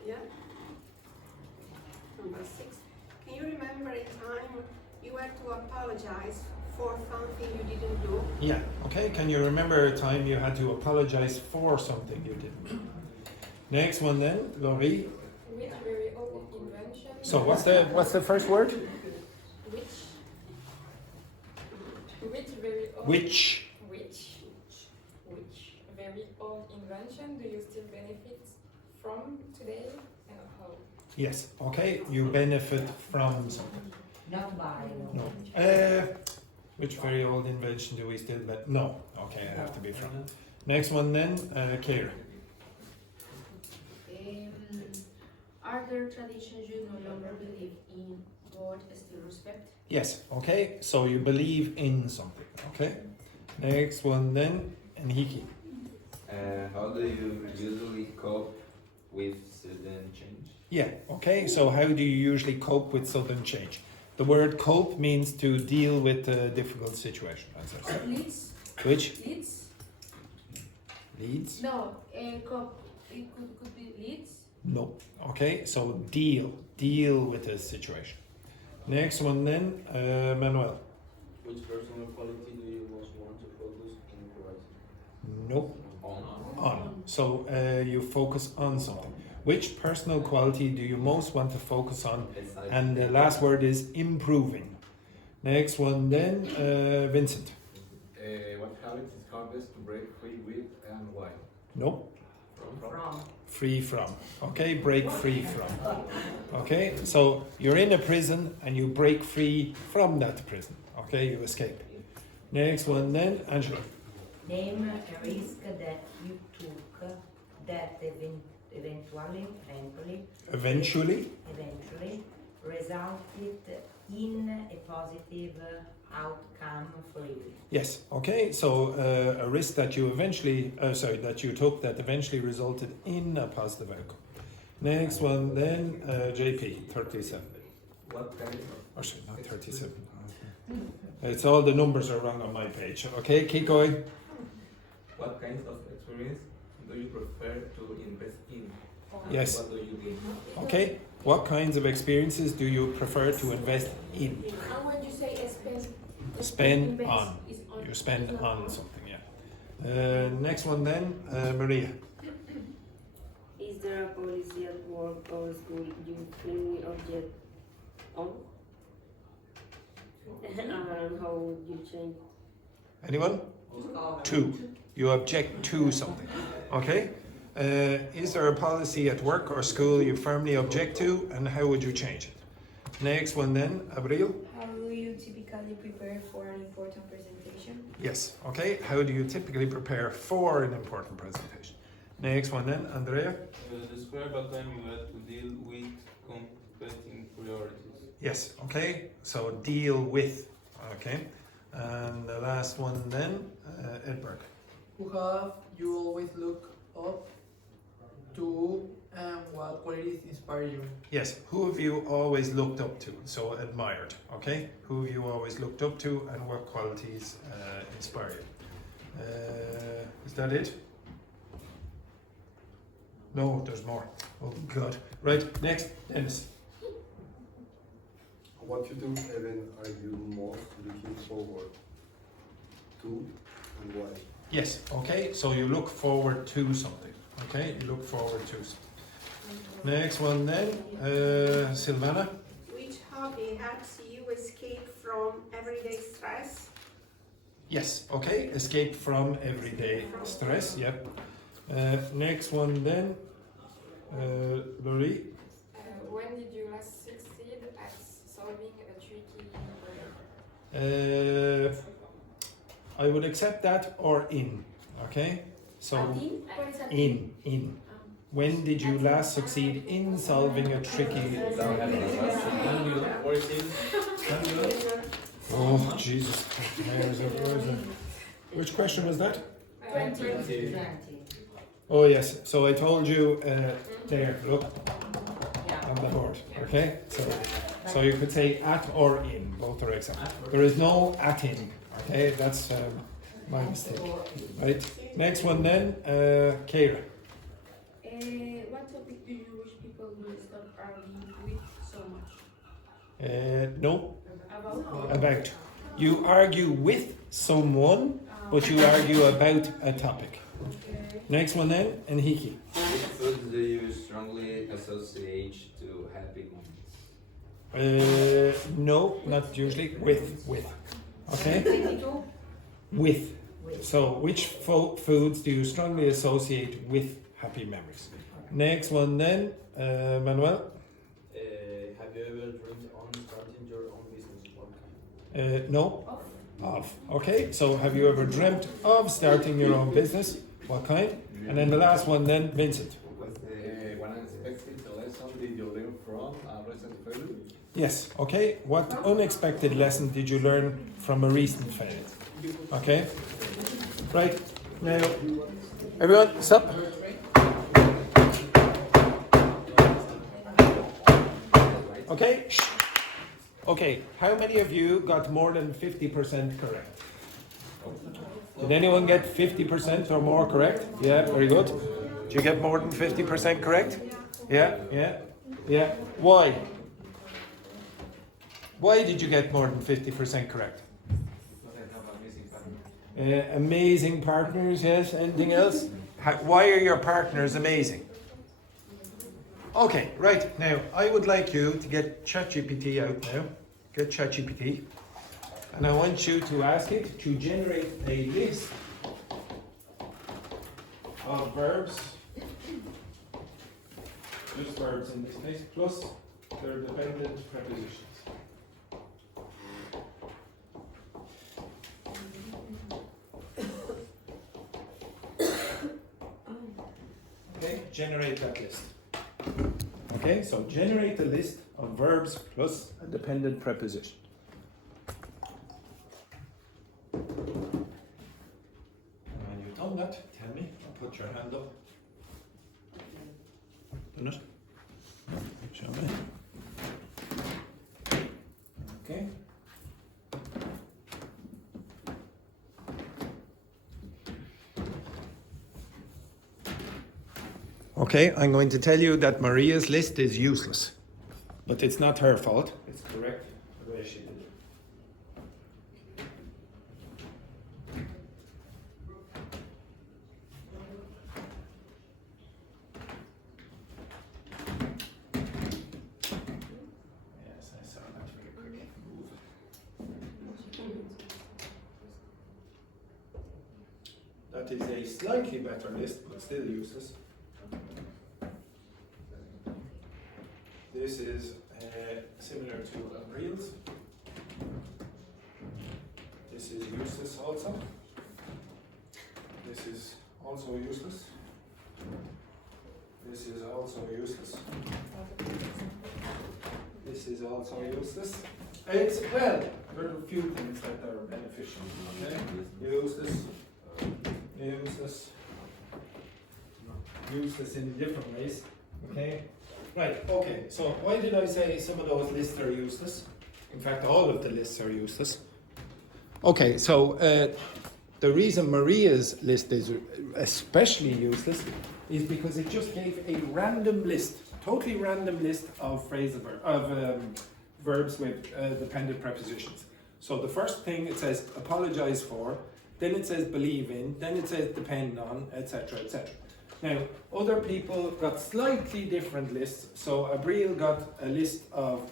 Yeah. Number 6. Can you remember a time you had to apologize for something you didn't do? Yeah, okay. Can you remember a time you had to apologize for something you didn't do? Next one then, Laurie. Which very old invention? So what's the first word? Which very old Which. Which very old invention do you still benefit from today and how? Yes, okay. You benefit from something. Not by. No. Which very old invention do we still no. Okay, I have to be from. Next one then, Kira. Are there traditions you no longer believe in but still respect? Yes, okay. So you believe in something, okay? Next one then, Enrique. How do you usually cope with sudden change? Yeah, okay. So how do you usually cope with sudden change? The word cope means to deal with a difficult situation, as I said. Leads? Which? Leads? Leads? No, it could be leads. No. Okay, so deal with a situation. Next one then, Manuel. Which personal quality do you most want to focus on improving? Nope. On. So you focus on something. Which personal quality do you most want to focus on? And the last word is improving. Next one then, Vincent. What habit is hardest to break free with and why? Nope. From. Free from. Okay, break free from. Okay, so you're in a prison and you break free from that prison. Okay, you escape. Next one then, Angela. Name a risk that you took that eventually resulted in a positive outcome for you. Yes. Okay. So a risk that you that you took that eventually resulted in a positive outcome. Next one then, JP, 37. What kind of Or sorry, not 37. It's all the numbers are wrong on my page. Okay, keep going. What kinds of experience do you prefer to invest in? Yes. What do you gain? Okay. What kinds of experiences do you prefer to invest in? And when you say Spend invest on. is on. You spend on something, yeah. Next one then, Maria. Is there a policy at work or school you firmly object on? And how would you change? Anyone? To. You object to something. Okay. Is there a policy at work or school you firmly object to, and how would you change it? Next one then, Abril. How do you typically prepare for an important presentation? Yes. Okay. How do you typically prepare for an important presentation? Next one then, Andrea. Describe a time you had to deal with competing priorities. Yes. Okay. So deal with. Okay. And the last one then, Edberg. Who have you always look up to and what qualities inspire you? Yes, who have you always looked up to? So admired, okay? Who have you always looked up to and what qualities inspire you? Is that it? No, there's more. Oh God. Right, next, Dennis. What you do even are you most looking forward to and why? Yes, okay, so you look forward to something, okay? You look forward to something. Next one then, Silvana. Which hobby helps you escape from everyday stress? Yes, okay, escape from everyday stress, yep. Next one then, Laurie. When did you last succeed at solving a tricky problem? I would accept that or in, okay? So, What is that? in. When did you last succeed in solving a tricky... Oh, Jesus. Where is it? Which question was that? 20. Oh, yes. So I told you there, look, on the board, okay? So you could say at or in, both are accepted. There is no at in, okay? That's my mistake, right? Next one then, Keira. What topic do you wish people would stop arguing with so much? No, About? about. You argue with someone, but you argue about a topic. Next one then, Enrique. Which food do you strongly associate to happy moments? No, not usually. With. Okay? With. So, which foods do you strongly associate with happy memories? Next one then, Manuel. Have you ever dreamed on starting your own business? No. Of. Okay, so have you ever dreamt of starting your own business? What kind? And then the last one then, Vincent. What's the one unexpected lesson did you learn from a recent failure? Yes, okay. What unexpected lesson did you learn from a recent failure? Okay? Right, now, everyone, stop. Okay? Shh. Okay, how many of you got more than 50% correct? Did anyone get 50% or more correct? Yeah, very good. Did you get more than 50% correct? Yeah. Why? Why did you get more than 50% correct? Amazing partners, yes. Anything else? Why are your partners amazing? Okay, right. Now, I would like you to get ChatGPT out now. Get ChatGPT. And I want you to ask it to generate a list of verbs, just verbs in this case, plus their dependent prepositions. Okay, generate that list. Okay, so generate a list of verbs plus a dependent preposition. And when you've done that, tell me, or put your hand up. Done it? Show me. Okay. Okay, I'm going to tell you that Maria's list is useless. But it's not her fault. It's correct the way she did it. Yes, I saw that very quickly. That is a slightly better list, but still useless. This is similar to Abril's. This is useless also. This is also useless. This is also useless. This is also useless. It's, well, there are a few things that are beneficial. Okay? Useless. Useless. Useless in different ways. Okay? Right, okay, so why did I say some of those lists are useless? In fact, all of the lists are useless. Okay, so the reason Maria's list is especially useless is because it just gave a random list, totally random list of phrasal verbs with dependent prepositions. So the first thing it says apologize for, then it says believe in, then it says depend on, etc., etc. Now, other people got slightly different lists. So Abril got a list of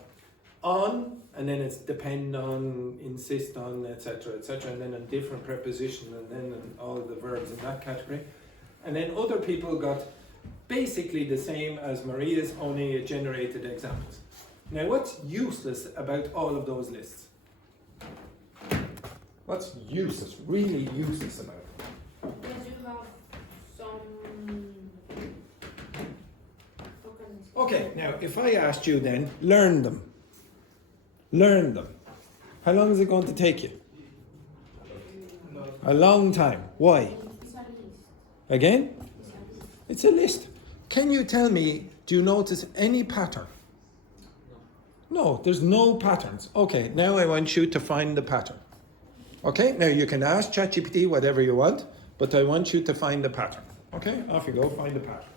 on, and then it's depend on, insist on, etc., etc., and then a different preposition, and then all the verbs in that category. And then other people got basically the same as Maria's, only it generated examples. Now, what's useless about all of those lists? What's useless, really useless about it? Yes, you have some. Okay, now if I asked you then, learn them. Learn them. How long is it going to take you? A long time. Why? Again? It's a list. Can you tell me, do you notice any pattern? No, there's no patterns. Okay, now I want you to find the pattern. Okay, now you can ask ChatGPT whatever you want, but I want you to find the pattern. Okay, off you go, find the pattern.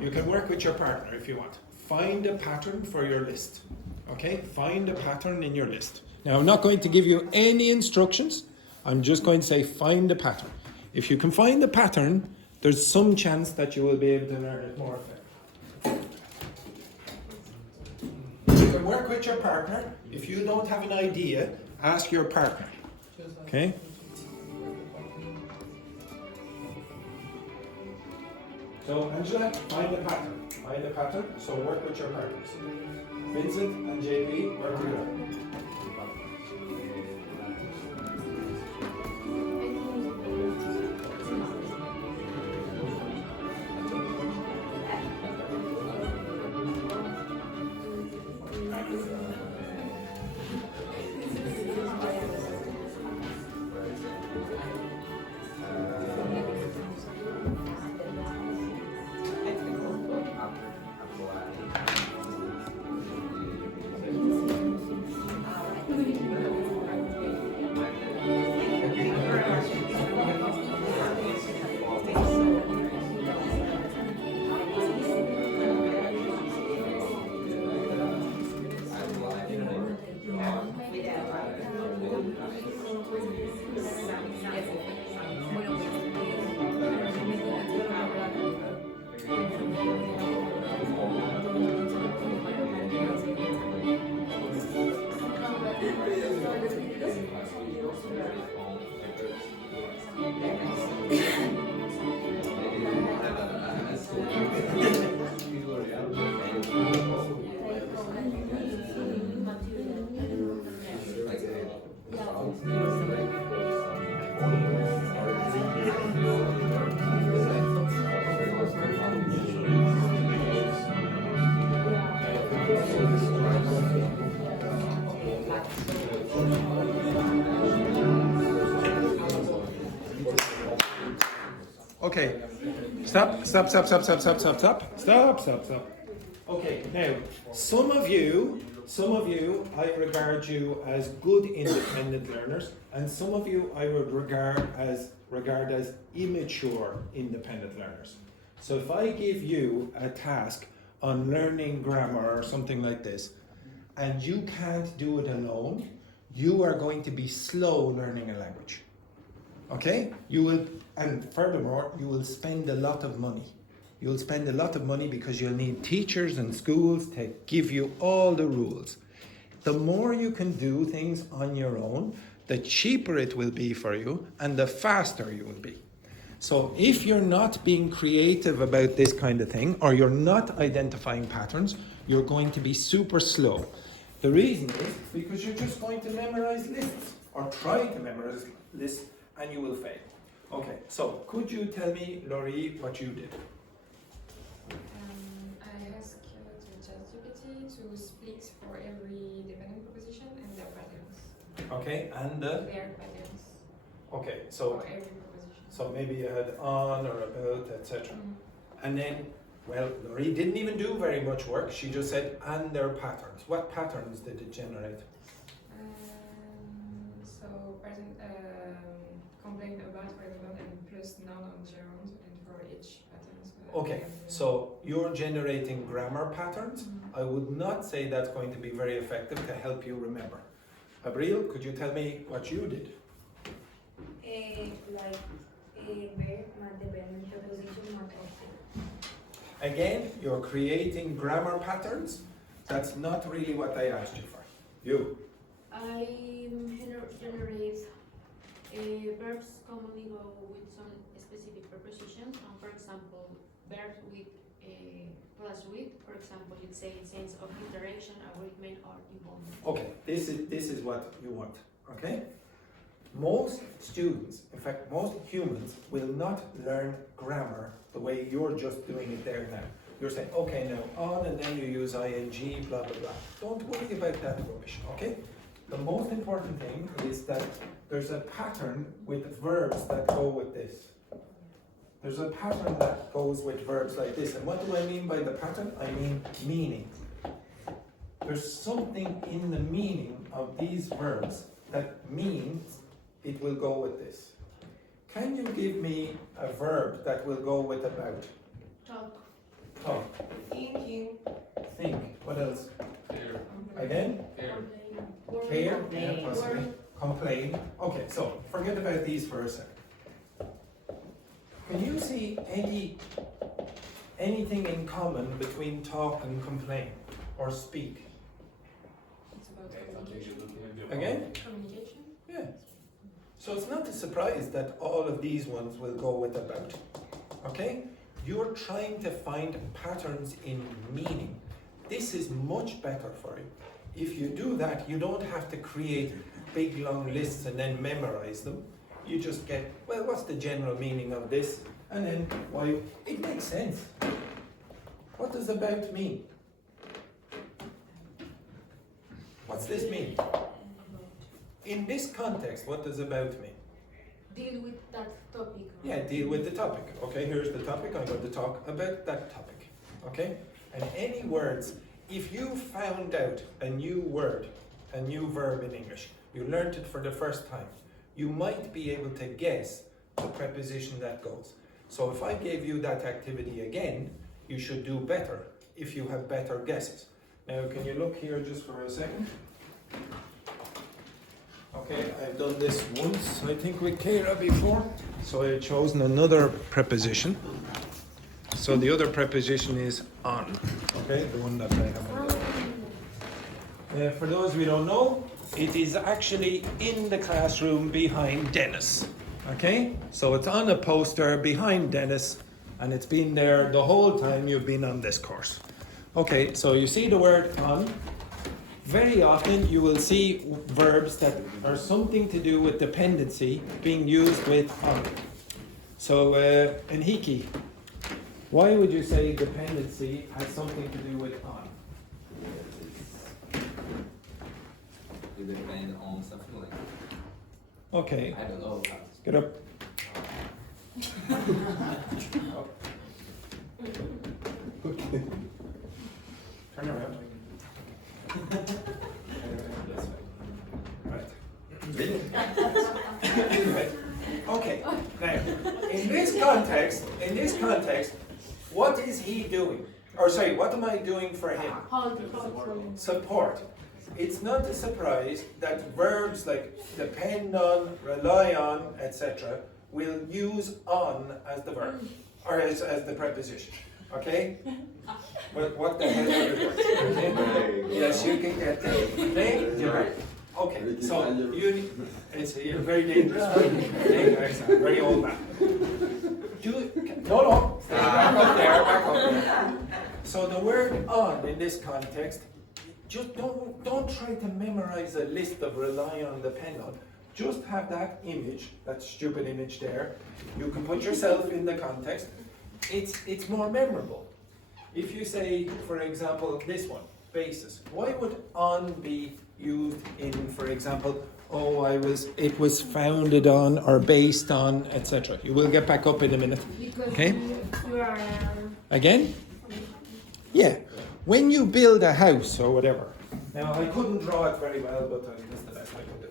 You can work with your partner if you want. Find a pattern for your list. Okay, find a pattern in your list. Now I'm not going to give you any instructions. I'm just going to say find a pattern. If you can find the pattern, there's some chance that you will be able to learn it more effectively. You can work with your partner. If you don't have an idea, ask your partner. Okay? So Angela, find the pattern. Find the pattern. So work with your partners. Vincent and JP, work together. Okay, stop. Okay, now, some of you, I regard you as good independent learners, and some of you I would regard as immature independent learners. So if I give you a task on learning grammar or something like this, and you can't do it alone, you are going to be slow learning a language. Okay? You will, and furthermore, you will spend a lot of money. You'll spend a lot of money because you'll need teachers and schools to give you all the rules. The more you can do things on your own, the cheaper it will be for you and the faster you will be. So if you're not being creative about this kind of thing, or you're not identifying patterns, you're going to be super slow. The reason is because you're just going to memorize lists, or try to memorize lists, and you will fail. Okay, so could you tell me, Laurie, what you did? I asked ChatGPT Okay, and Their patterns. okay, For so every preposition. so maybe you had on or about, etc. And then, well, Laurie didn't even do very much work. She just said, and their patterns. What patterns did it generate? So present complain about, for example, and plus noun on gerund, and for each patterns. Okay, so you're generating grammar patterns. I would not say that's going to be very effective to help you remember. Abril, could you tell me what you did? Like verb, más dependent preposition, más object. Again, you're creating grammar patterns. That's not really what I asked you for. You. I generate verbs commonly go with some specific prepositions. For example, verbs with plus with. For example, you'd say in sense of interaction, agreement, or involvement. Okay, this is what you want. Okay. Most students, in fact, most humans, will not learn grammar the way you're just doing it there now. You're saying, okay, now on, and then you use ing, blah, blah, blah. Don't worry about that rubbish, okay? The most important thing is that there's a pattern with verbs that go with this. There's a pattern that goes with verbs like this. And what do I mean by the pattern? I mean meaning. There's something in the meaning of these verbs that means it will go with this. Can you give me a verb that will go with about? Talk. Talk. Thinking. Think. What else? Care. Again? Care. Worry. Care? Complain. Yeah, possibly. Worry. Complain. Okay, so forget about these for a second. Can you see anything in common between talk and complain or speak? It's about communication. Again? Communication. Yeah. So it's not a surprise that all of these ones will go with about. Okay? You're trying to find patterns in meaning. This is much better for you. If you do that, you don't have to create big long lists and then memorize them. You just get, well, what's the general meaning of this? And then, why? It makes sense. What does about mean? What's this mean? In this context, what does about mean? Deal with that topic. Yeah, deal with the topic. Okay, here's the topic. I'm going to talk about that topic. Okay? And any words, if you found out a new word, a new verb in English, you learned it for the first time, you might be able to guess the preposition that goes. So if I gave you that activity again, you should do better if you have better guesses. Now, can you look here just for a second? Okay, I've done this once, I think with Kira before. So I've chosen another preposition. So the other preposition is on. Okay, the one that I have. For those we don't know, it is actually in the classroom behind Dennis. Okay, so it's on a poster behind Dennis, and it's been there the whole time you've been on this course. Okay, so you see the word on. Very often you will see verbs that are something to do with dependency being used with on. So, Enhiki, why would you say dependency has something to do with on? You depend on something like that. Okay, I don't know. get up. Okay. Turn around. Right. Right. Okay. Now, in this context, what is he doing? Or sorry, what am I doing for him? Support. It's not a surprise that verbs like depend on, rely on, etc. will use on as the verb, or as the preposition. Okay? But what the hell are you doing? Okay? Yes, you can get there. Okay? You're right. Okay, so you're very dangerous. Okay? Very old man. No, stay back up there, So the word on in this context, just don't try to memorize a list of rely on, depend on. Just have that image, that stupid image there. You can put yourself in the context. It's more memorable. If you say, for example, this one, basis, why would on be used in, for example, oh, it was founded on or based on, etc. You will get back up in a minute. Because Okay? you are Again? Yeah. When you build a house or whatever. Now, I couldn't draw it very well, but that's the best I could do.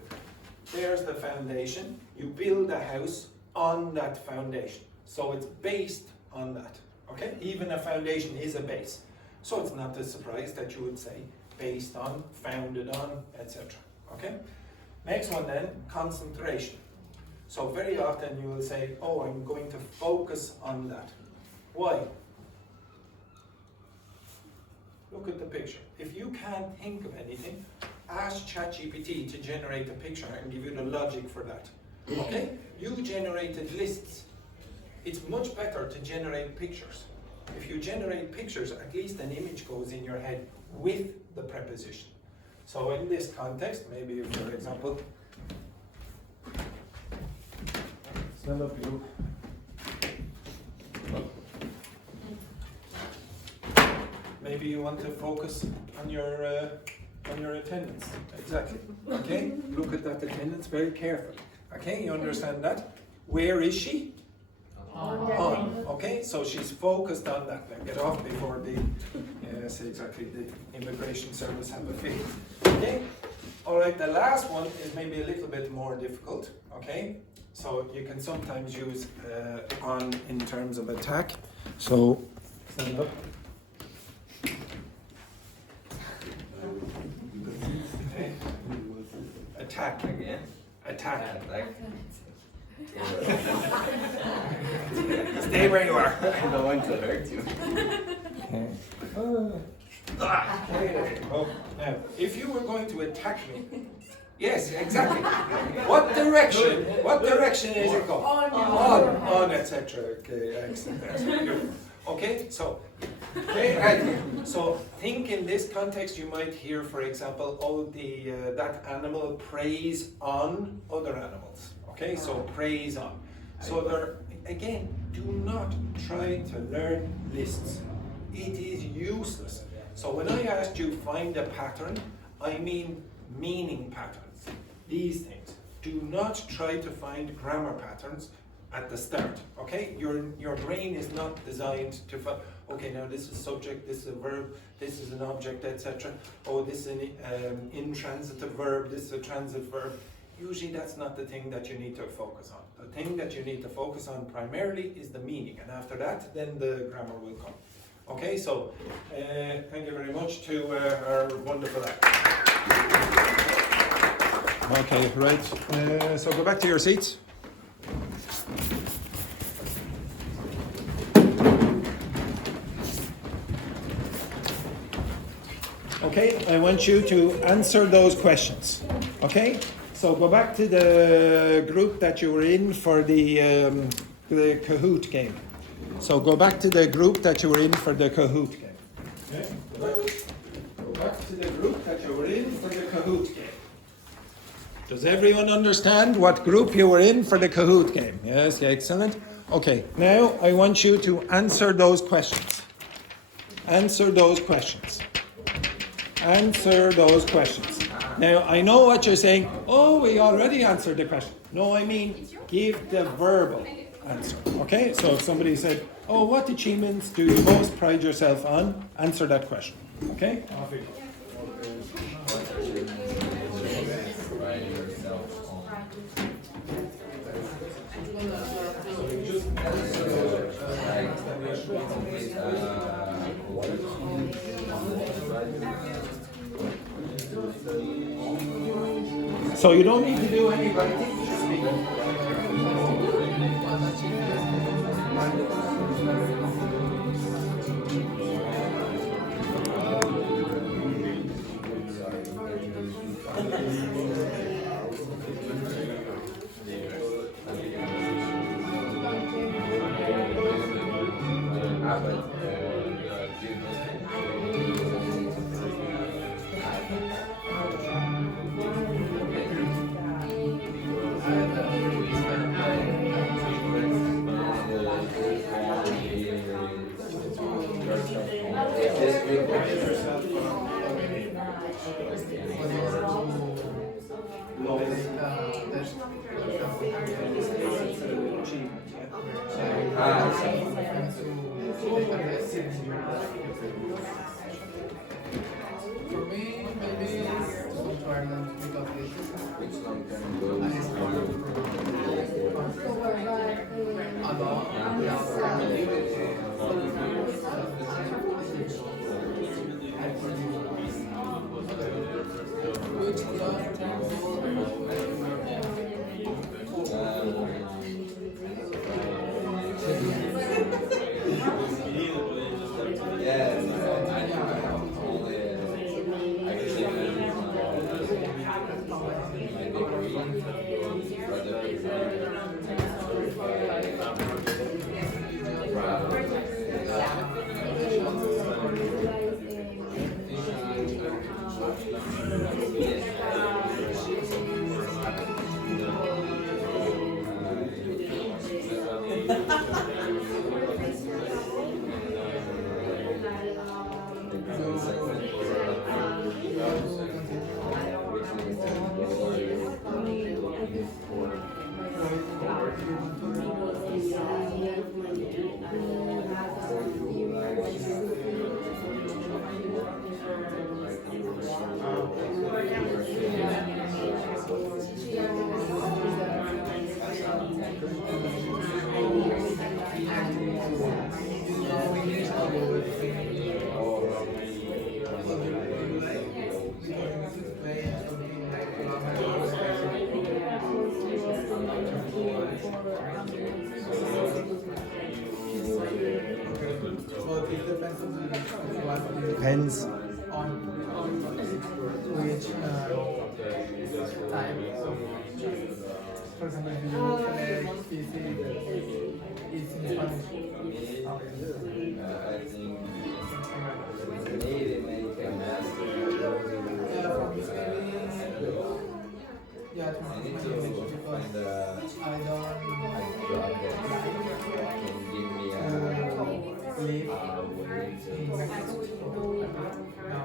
There's the foundation. You build a house on that foundation. So it's based on that. Okay? Even a foundation is a base. So it's not a surprise that you would say based on, founded on, etc. Okay? Next one then, concentration. So very often you will say, oh, I'm going to focus on that. Why? Look at the picture. If you can't think of anything, ask ChatGPT to generate a picture and give you the logic for that. Okay? You generated lists. It's much better to generate pictures. If you generate pictures, at least an image goes in your head with the preposition. So in this context, maybe for example, stand up you. Maybe you want to focus on your attendance. Exactly. Okay? Look at that attendance very carefully. Okay? You understand that? Where is she? On. Okay? So she's focused on that. Now get off before the exactly the immigration service have a fee. Okay? Alright, the last one is maybe a little bit more difficult. Okay? So you can sometimes use on in terms of attack. So stand up. Okay. Attack again. Attack. Stay where you are. I don't want to hurt you. Okay. Oh, now, if you were going to attack me, yes, exactly. What direction is it going? On, etc. Okay, excellent. Okay, so, so think in this context you might hear, for example, oh, that animal preys on other animals. Okay, so preys on. So there, again, do not try to learn lists. It is useless. So when I asked you find a pattern, I mean meaning patterns. These things. Do not try to find grammar patterns at the start. Okay, your brain is not designed to find. Okay, now this is subject, this is a verb, this is an object, etc. Oh, this is an intransitive verb, this is a transitive verb. Usually that's not the thing that you need to focus on. The thing that you need to focus on primarily is the meaning, and after that, then the grammar will come. Okay, so thank you very much to our wonderful actors. Okay, right. So go back to your seats. Okay, I want you to answer those questions. Okay, so go back to the group that you were in for the Kahoot game. So go back to the group that you were in for the Kahoot game. Okay, go back to the group that you were in for the Kahoot game. Does everyone understand what group you were in for the Kahoot game? Yes, excellent. Okay, now I want you to answer those questions. Answer those questions. Answer those questions. Now, I know what you're saying. Oh, we already answered the question. No, I mean, give the verbal answer. Okay, so if somebody said, oh, what achievements do you most pride yourself on? Answer that question. Okay? Off you go. So you don't need to do any writing, just speak. For me, maybe to go to Ireland because Which long-term I goals explored a lot. Which long-term goal yeah, no, I only I can say my degree, Well, it depends on what Depends. on which type. For example, if you select physics, it's in Spanish. I think maybe make a master. For me, yeah, to I need my to because find a I don't job that can give me a live way to in Mexico. No,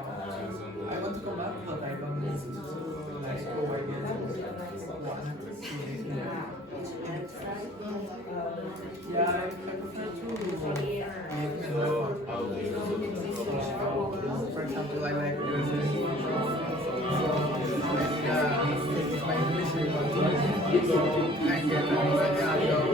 I want to come back, but I don't need to like go again. Yeah, I prefer to live alone. For example, I like Brazil. Yeah, it's my English, but I get already a job.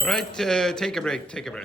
All right, take a break.